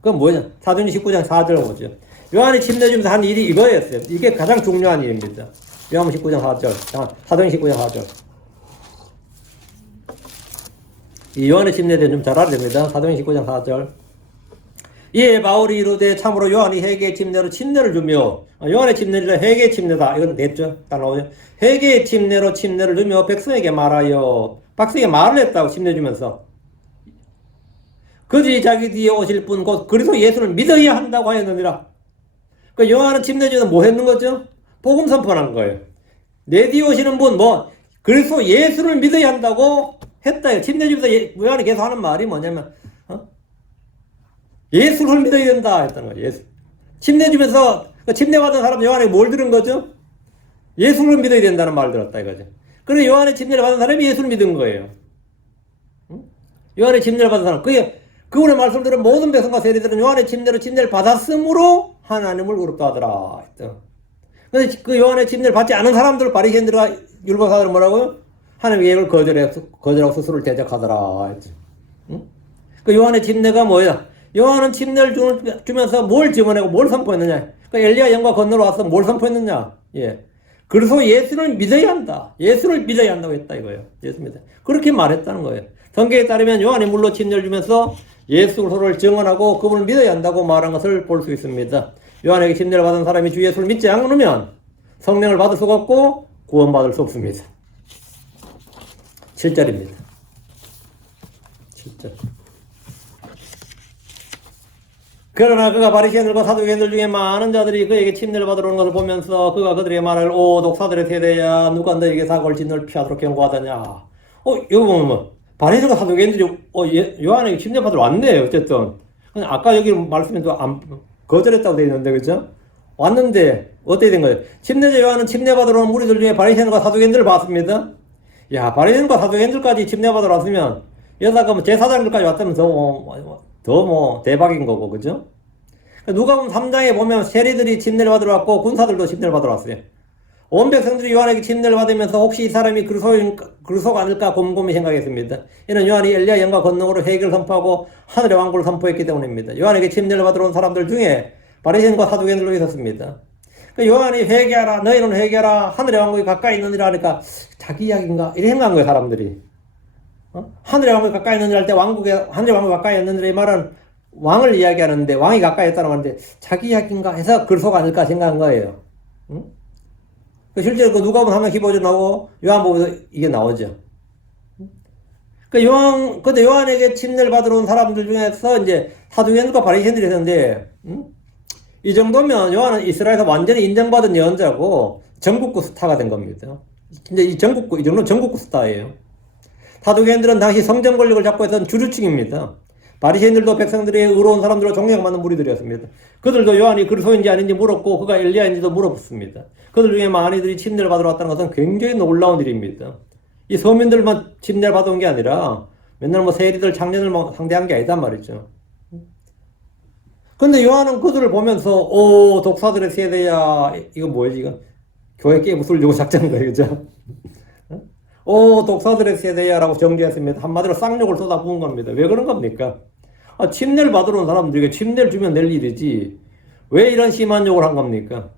그건 뭐냐? 사도행 19장 4절 보죠. 요한이 침례 주면서 한 일이 이거였어요. 이게 가장 중요한 일입니다. 요한복음 19장 4절, 사도행 19장 4절. 이 요한의 침례에 대해 좀 잘 알아야 됩니다. 사도행 19장 4절. 이에 바울이 이르되 참으로 요한이 회개의 침례로 침례를 주며 요한의 침례는 회개의 침례다. 이건 됐죠? 딱 나오죠? 회개의 침례로 침례를 주며 백성에게 말하여 백성에게 말을 했다고 침례 주면서 그들이 자기 뒤에 오실 분 곧 그리스도 예수를 믿어야 한다고 하였느니라. 그 요한은 침례 주면서 뭐 했는 거죠? 복음 선포한 거예요. 내뒤 오시는 분, 그리스도 예수를 믿어야 한다고 했다. 침례주면서 요한이 계속 하는 말이 뭐냐면, 예수를 믿어야 된다 했다는 거예요. 예수. 침례주면서, 침례받은 사람 요한이 뭘 들은 거죠? 예수를 믿어야 된다는 말을 들었다 이거죠. 그래, 요한의 침례를 받은 사람이 예수를 믿은 거예요. 요한의 침례를 받은 사람. 그분의 말씀을 들은 모든 백성과 세리들은 요한의 침례를 받았으므로 하나님을 의롭다 하더라. 근데 그 요한의 침례를 받지 않은 사람들, 바리새인들과 율법사들은 뭐라고요? 하나님의 계획을 거절하고 스스로를 대적하더라. 그 요한의 침례가 뭐야? 요한은 침례를 주면서 뭘 증언하고 뭘 선포했느냐? 그 엘리야 영과 건너러 와서 뭘 선포했느냐? 예. 그래서 예수를 믿어야 한다. 예수를 믿어야 한다고 했다 이거예요. 예수 믿어. 그렇게 말했다는 거예요. 성경에 따르면 요한이 물로 침례를 주면서 예수 그리스도를 증언하고 그분을 믿어야 한다고 말한 것을 볼 수 있습니다. 요한에게 침례를 받은 사람이 주 예수를 믿지 않으면 성령을 받을 수가 없고 구원받을 수 없습니다. 7절입니다. 7절. 그러나 그가 바리새인들과 사두개인들 중에 많은 자들이 그에게 침례를 받으러 오는 것을 보면서 그가 그들에게 말하길, 오 독사들의 세대야, 누가 너에게 사고를 진노를 피하도록 경고하더냐. 여기 보면 바리새인들과 사두개인들이 요한에게 침례 받으러 왔네. 어쨌든 아까 여기 말씀에도 거절했다고 되어 있는데, 그죠? 왔는데 어떻게 된 거예요? 침례자 요한은 침례 받으러 온 무리들 중에 바리새인들과 사두개인들을 봤습니다. 야, 바리새인과 사두개인들까지 침례 받으러 왔으면 여기다가 제사장들까지 왔다면 더 대박인 거고, 그죠? 누가복음 3장에 보면 세리들이 침례를 받으러 왔고 군사들도 침례를 받으러 왔어요. 온 백성들이 요한에게 침례를 받으면서 혹시 이 사람이 그리스도가 아닐까 곰곰이 생각했습니다. 이는 요한이 엘리야 영과 권능으로 회개를 선포하고 하늘의 왕국을 선포했기 때문입니다. 요한에게 침례를 받으러 온 사람들 중에 바리새인과 사두개인들도 있었습니다. 요한이 회개하라, 너희는 회개하라, 하늘의 왕국이 가까이 있느니라 하니까 자기 이야기인가? 이렇게 생각한 거예요, 사람들이. 하늘의 왕국이 가까이 있느니라 할 때 하늘의 왕국이 가까이 있느니라 이 말은 왕을 이야기하는데 왕이 가까이 있다는 말인데 자기 이야기인가 해서 그리스도가 아닐까 생각한 거예요. 실제로 누가복음 3장 15절 나오고 요한복음에도 이게 나오죠. 근데 요한에게 침례를 받으러 온 사람들 중에서 이제 사두개인들과 바리새인들이 있었는데, 이 정도면 요한은 이스라엘에서 완전히 인정받은 예언자고 전국구 스타가 된 겁니다. 근데 이 정도는 전국구 스타예요. 사두개인들은 당시 성전 권력을 잡고 있던 주류층입니다. 바리새인들도 백성들의 의로운 사람들로 존경받는 무리들이었습니다. 그들도 요한이 그리스도인지 아닌지 물었고 그가 엘리야인지도 물어봤습니다. 그들 중에 많이들이 침례를 받으러 왔다는 것은 굉장히 놀라운 일입니다. 이 서민들만 침례를 받아온 게 아니라 맨날 세리들, 장년을 상대한 게 아니단 말이죠. 근데 요한은 그들을 보면서 오 독사들의 세대야, 이거 뭐지 이거 교회 깨부술려고 작정한 거예요, 그죠? 오 독사들의 세대야 라고 정리했습니다. 한마디로 쌍욕을 쏟아부은 겁니다. 왜 그런 겁니까? 침례를 받으러 온 사람들에게 침례를 주면 될 일이지 왜 이런 심한 욕을 한 겁니까?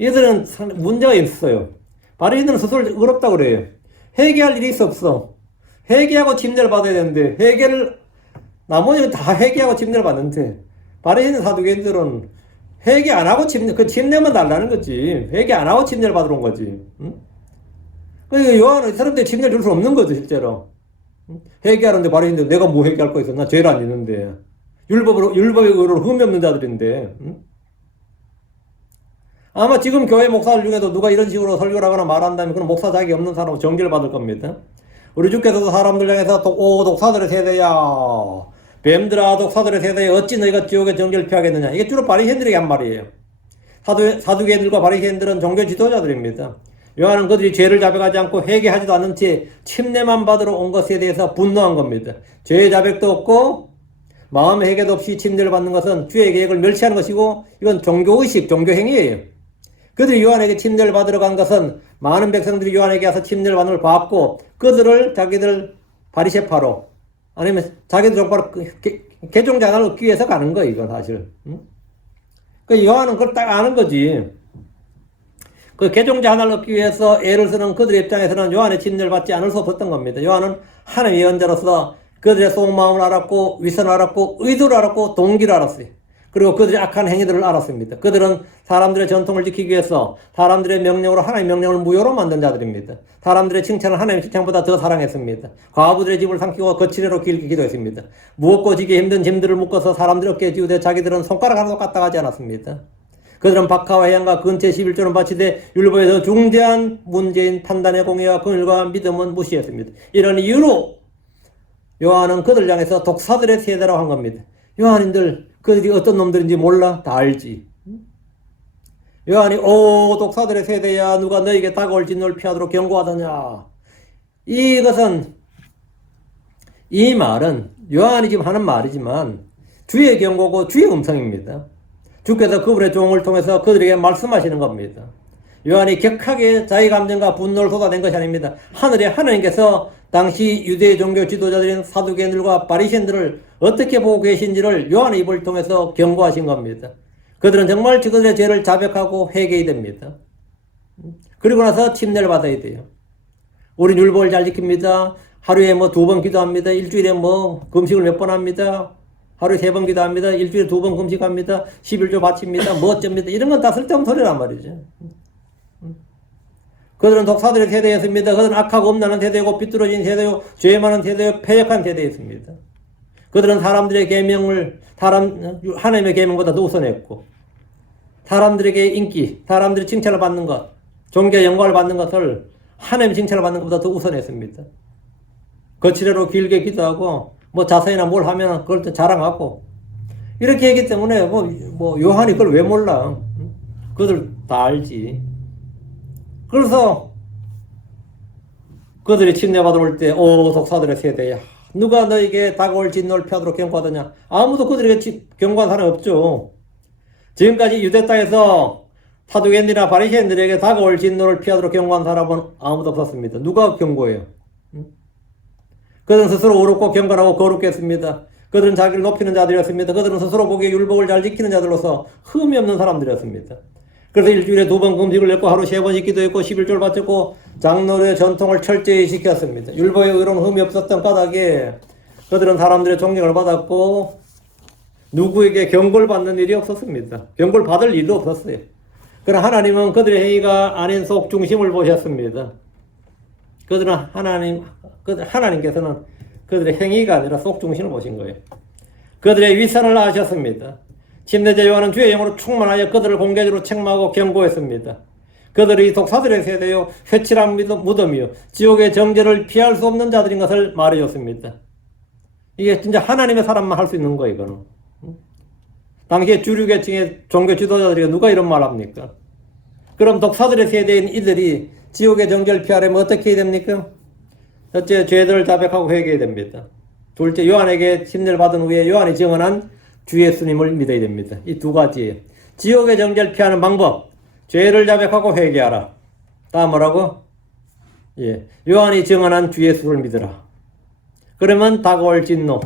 얘들은 문제가 있어요. 바리새인들은 스스로 의롭다고 그래요. 회개할 일이 없어. 회개하고 침례를 받아야 되는데 나머지는 다 회개하고 침례를 받는데 바리새인 사두개인들은 회개 안 하고 침례만 달라는 거지. 회개 안 하고 침례를 받으러 온 거지. 그러니까 요한은 사람들이 침례를 줄 수 없는 거죠, 실제로. 회개하는데 바리새인들 내가 뭐 회개할 거 있어? 나 죄를 안 짓는데. 율법의 의로를 흠이 없는 자들인데. 아마 지금 교회 목사들 중에도 누가 이런 식으로 설교를 하거나 말한다면 그건 목사 자격이 없는 사람은 정죄를 받을 겁니다. 우리 주께서도 사람들 향해서 독사들의 세대야, 뱀들아 독사들의 세대야, 어찌 너희가 지옥의 정죄를 피하겠느냐. 이게 주로 바리새인들에게 한 말이에요. 사두개인들과 바리새인들은 종교 지도자들입니다. 요한은 그들이 죄를 자백하지 않고 회개하지도 않은 채 침례만 받으러 온 것에 대해서 분노한 겁니다. 죄의 자백도 없고 마음의 회개도 없이 침례를 받는 것은 주의 계획을 멸시하는 것이고 이건 종교의식, 종교행위예요. 그들이 요한에게 침례를 받으러 간 것은 많은 백성들이 요한에게 와서 침례를 받는 걸 봤고 그들을 자기들 바리새파로 아니면 자기들 족바로 개종자 하나를 얻기 위해서 가는 거예요. 이건 사실. 그 요한은 그걸 딱 아는 거지. 그 개종자 하나를 얻기 위해서 애를 쓰는 그들의 입장에서는 요한의 침례를 받지 않을 수 없었던 겁니다. 요한은 하나님의 예언자로서 그들의 속마음을 알았고 위선을 알았고 의도를 알았고 동기를 알았어요. 그리고 그들의 악한 행위들을 알았습니다. 그들은 사람들의 전통을 지키기 위해서 사람들의 명령으로 하나님의 명령을 무효로 만든 자들입니다. 사람들의 칭찬을 하나님의 칭찬보다 더 사랑했습니다. 과부들의 집을 삼키고 거칠애로 길게 기도했습니다. 무겁고 지기 힘든 짐들을 묶어서 사람들 어깨에 지우되 자기들은 손가락 하나도 까딱하지 않았습니다. 그들은 박하와 해양과 근처 11조는 바치되 율법에서 중대한 문제인 판단의 공의와 긍휼과 믿음은 무시했습니다. 이런 이유로 요한은 그들 향해서 독사들의 세대라고 한 겁니다. 요한인들 그들이 어떤 놈들인지 몰라? 다 알지. 요한이 오 독사들의 세대야 누가 너에게 다가올 진노를 피하도록 경고하더냐. 이 말은 요한이 지금 하는 말이지만 주의 경고고 주의 음성입니다. 주께서 그분의 종을 통해서 그들에게 말씀하시는 겁니다. 요한이 격하게 자기 감정과 분노를 쏟아낸 것이 아닙니다. 하늘의 하나님께서 당시 유대 종교 지도자들인 사두개인들과 바리새인들을 어떻게 보고 계신지를 요한의 입을 통해서 경고하신 겁니다. 그들은 정말 그들의 죄를 자백하고 회개해야 됩니다. 그리고 나서 침례를 받아야 돼요. 우린 율법을 잘 지킵니다. 하루에 2번 기도합니다. 일주일에 금식을 몇 번 합니다. 하루에 3번 기도합니다. 일주일에 2번 금식합니다. 11조 바칩니다. 어쩝니다. 이런 건 다 쓸데없는 소리란 말이죠. 그들은 독사들의 세대였습니다. 그들은 악하고 엄난한 세대고 비뚤어진 세대요, 죄 많은 세대요, 패역한 세대였습니다. 그들은 사람들의 계명을 하나님의 계명보다 더 우선했고, 사람들에게 인기, 사람들의 칭찬을 받는 것, 존귀와 영광을 받는 것을 하나님의 칭찬을 받는 것보다 더 우선했습니다. 거칠애로 길게 기도하고 자세히나 뭘 하면 그걸 또 자랑하고 이렇게 했기 때문에 요한이 그걸 왜 몰라? 그들 다 알지. 그래서 그들이 침례받으러 올 때 독사들의 세대야 누가 너에게 다가올 진노를 피하도록 경고하더냐. 아무도 그들에게 경고한 사람이 없죠. 지금까지 유대 땅에서 사두개인들이나 바리새인들에게 다가올 진노를 피하도록 경고한 사람은 아무도 없었습니다. 누가 경고해요? 그들은 스스로 어렵고 경건하고 거룩했습니다. 그들은 자기를 높이는 자들이었습니다. 그들은 스스로 보기에 율법을 잘 지키는 자들로서 흠이 없는 사람들이었습니다. 그래서 일주일에 2번 금식을 했고 하루 3번씩 기도했고 11조를 바쳤고 장로의 전통을 철저히 지켰습니다. 율법에 의로운 흠이 없었던 까닭에 그들은 사람들의 존경을 받았고 누구에게 경고를 받는 일이 없었습니다. 경고를 받을 일도 없었어요. 그러나 하나님은 그들의 행위가 아닌 속 중심을 보셨습니다. 하나님께서는 그들의 행위가 아니라 속 중심을 보신 거예요. 그들의 위선을 아셨습니다. 침례자 요한은 주의 영으로 충만하여 그들을 공개적으로 책망하고 경고했습니다. 그들이 독사들의 세대요, 회칠한 무덤이요, 지옥의 정죄를 피할 수 없는 자들인 것을 말해줬습니다. 이게 진짜 하나님의 사람만 할 수 있는 거예요, 이거는. 당시에 주류계층의 종교 지도자들이 누가 이런 말 합니까? 그럼 독사들의 세대인 이들이 지옥의 정죄를 피하려면 어떻게 해야 됩니까? 첫째, 죄들을 자백하고 회개해야 됩니다. 둘째, 요한에게 침례를 받은 후에 요한이 증언한 주 예수님을 믿어야 됩니다. 이 두 가지. 지옥의 정죄를 피하는 방법. 죄를 자백하고 회개하라. 다음 뭐라고? 요한이 증언한 주 예수를 믿으라. 그러면 다가올 진노,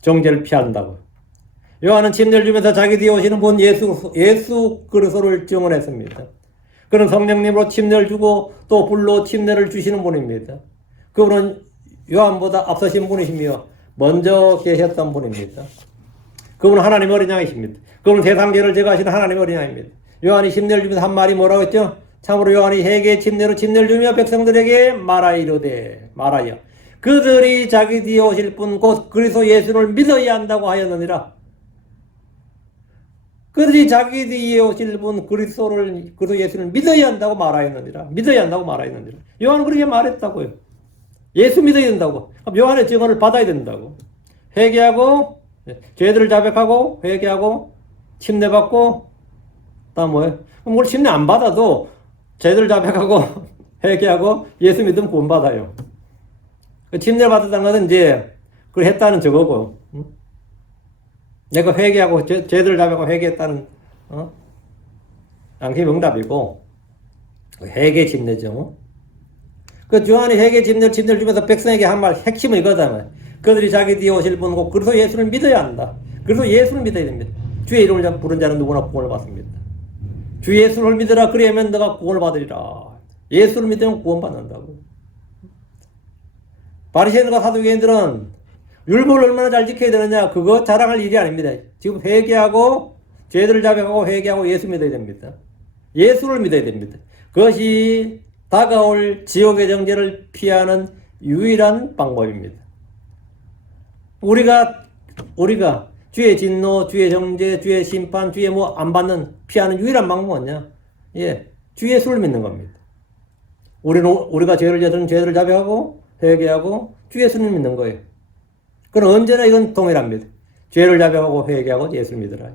정죄를 피한다고. 요한은 침례를 주면서 자기 뒤에 오시는 분 예수 그리스도를 증언했습니다. 그는 성령님으로 침례를 주고 또 불로 침례를 주시는 분입니다. 그분은 요한보다 앞서신 분이시며 먼저 계셨던 분입니다. 그분은 하나님의 어린 양이십니다. 그분은 세상 죄를 제거하시는 하나님의 어린 양입니다. 요한이 침례를 주면서 한 말이 뭐라고 했죠? 참으로 요한이 회개의 침례로 침례를 주며 백성들에게 말하여 그들이 자기 뒤에 오실 분 곧 그리스도 예수를 믿어야 한다고 하였느니라. 그들이 자기 뒤에 오실 분 그리스도 예수를 믿어야 한다고 말하였느니라. 요한은 그렇게 말했다고요. 예수 믿어야 된다고. 그럼 요한의 증언을 받아야 된다고. 회개하고 죄들을 자백하고 회개하고 침례받고 다음 뭐예요? 그럼 우리 침례 안 받아도 죄들을 자백하고 회개하고 예수 믿으면 구원받아요. 침례를 받았다는 것은 이제 그걸 했다는 저거고. 내가 회개하고 죄들을 자백하고 회개했다는 양심 응답이고 회개 침례죠. 그 요한이 회개 침례를 주면서 백성에게 한 말 핵심은 이거잖아요. 그들이 자기 뒤에 오실 분 곧 그리스도 예수를 믿어야 한다. 그리스도 예수를 믿어야 됩니다. 주의 이름을 부른 자는 누구나 구원을 받습니다. 주 예수를 믿으라. 그리하면 너가 구원을 받으리라. 예수를 믿으면 구원받는다고. 바리새인들과 사두개인들은 율법을 얼마나 잘 지켜야 되느냐, 그거 자랑할 일이 아닙니다. 지금 회개하고 죄들을 자백하고 회개하고 예수 믿어야 됩니다. 예수를 믿어야 됩니다. 그것이 다가올 지옥의 정죄를 피하는 유일한 방법입니다. 우리가 주의 진노, 주의 정죄, 주의 심판, 주의 뭐 안 받는 피하는 유일한 방법은 뭐냐? 예, 주 예수를 믿는 겁니다. 우리가 죄를 지은 죄를 자백하고 회개하고 주 예수를 믿는 거예요. 그럼 언제나 이건 동일합니다. 죄를 자백하고 회개하고 예수를 믿으라.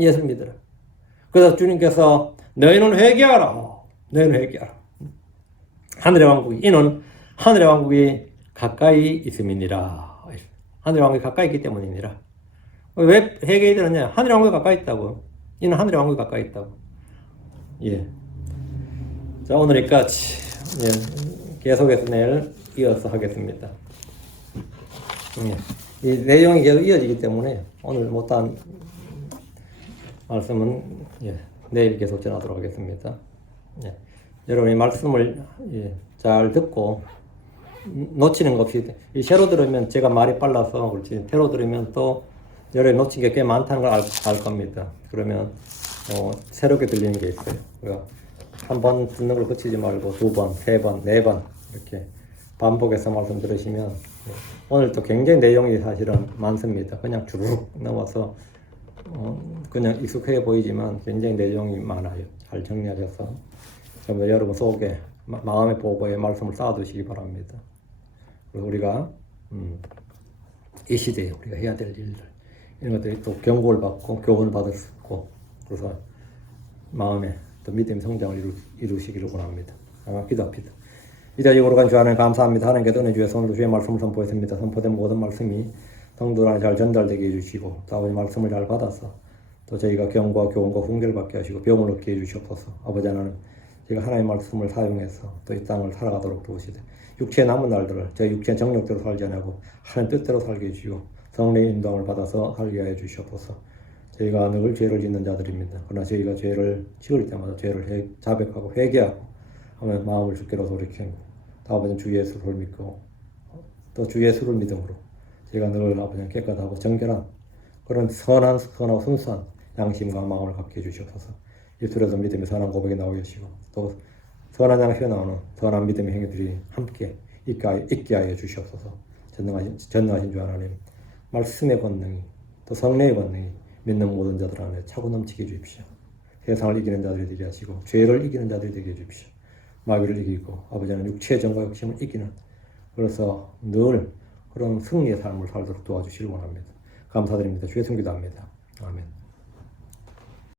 예수를 믿으라. 그래서 주님께서 너희는 회개하라. 너희는 회개하라. 하늘의 왕국이 이는 하늘의 왕국이 가까이 있음이니라. 하늘의 왕국이 가까이 있기 때문이니라. 왜 회개해야 되느냐? 하늘의 왕국이 가까이 있다고. 이는 하늘의 왕국이 가까이 있다고. 예. 자, 오늘 여기까지. 예. 계속해서 내일 이어서 하겠습니다. 예. 이 내용이 계속 이어지기 때문에 오늘 못한 말씀은 예. 내일 계속 전하도록 하겠습니다. 예. 여러분이 말씀을 예. 잘 듣고 놓치는 것 없이 이 새로 들으면 제가 말이 빨라서 그렇지 새로 들으면 또 여러분이 놓친 게 꽤 많다는 걸 알 겁니다. 그러면 새롭게 들리는 게 있어요. 그러니까 한 번 듣는 걸 그치지 말고 두 번, 세 번, 네 번 이렇게 반복해서 말씀 들으시면 오늘 또 굉장히 내용이 사실은 많습니다. 그냥 주르륵 넘어서 그냥 익숙해 보이지만 굉장히 내용이 많아요. 잘 정리하셔서 정말 여러분 속에 마음의 보고에 말씀을 쌓아두시기 바랍니다. 그래서 우리가 이 시대에 우리가 해야 될 일들 이런 것들이 또 경고를 받고 교훈을 받을 수 있고 그래서 마음에 또 믿음의 성장을 이루시기를 원합니다. 기도합니다. 이자식으로 간 주 하나님 감사합니다. 하나님께서 은혜 주셔서 오늘도 주의 말씀을 선포했습니다. 선포된 모든 말씀이 성도들 안에 잘 전달되게 해주시고 또 아버지 말씀을 잘 받아서 또 저희가 경고와 교훈과 훈계를 받게 하시고 병을 얻게 해주시옵소서. 아버지 하나님 제가 하나님의 말씀을 사용해서 또 이 땅을 살아가도록 도우시되 육체의 남은 날들을 제 육체의 정욕대로 살지 않고 하나님 뜻대로 살게 해주시고 성령의 인도함을 받아서 살게 해 주시옵소서. 저희가 늘 죄를 짓는 자들입니다. 그러나 저희가 죄를 지을 때마다 죄를 자백하고 회개하고 하면 마음을 주께로 돌이키고 또 아버지는 주 예수를 믿고 또 주 예수를 믿음으로 저희가 늘 아버지는 깨끗하고 정결한 그런 선하고 순수한 양심과 마음을 갖게 해주시옵소서. 입술에서 믿음의 선한 고백이 나오게 하시고 또 선한 양심에 나오는 선한 믿음의 행위들이 함께 있게 하여 주시옵소서. 전능하신 주 하나님 말씀의 권능이 또 성령의 권능이 믿는 모든 자들 안에 차고 넘치게 해주십시오. 세상을 이기는 자들이 되게 하시고 죄를 이기는 자들이 되게 해주십시오. 마귀를 이기고 아버지는 육체의 정과 욕심을 이기는 그래서 늘 그런 승리의 삶을 살도록 도와주시길 원합니다. 감사드립니다. 주의 승기도합니다. 아멘.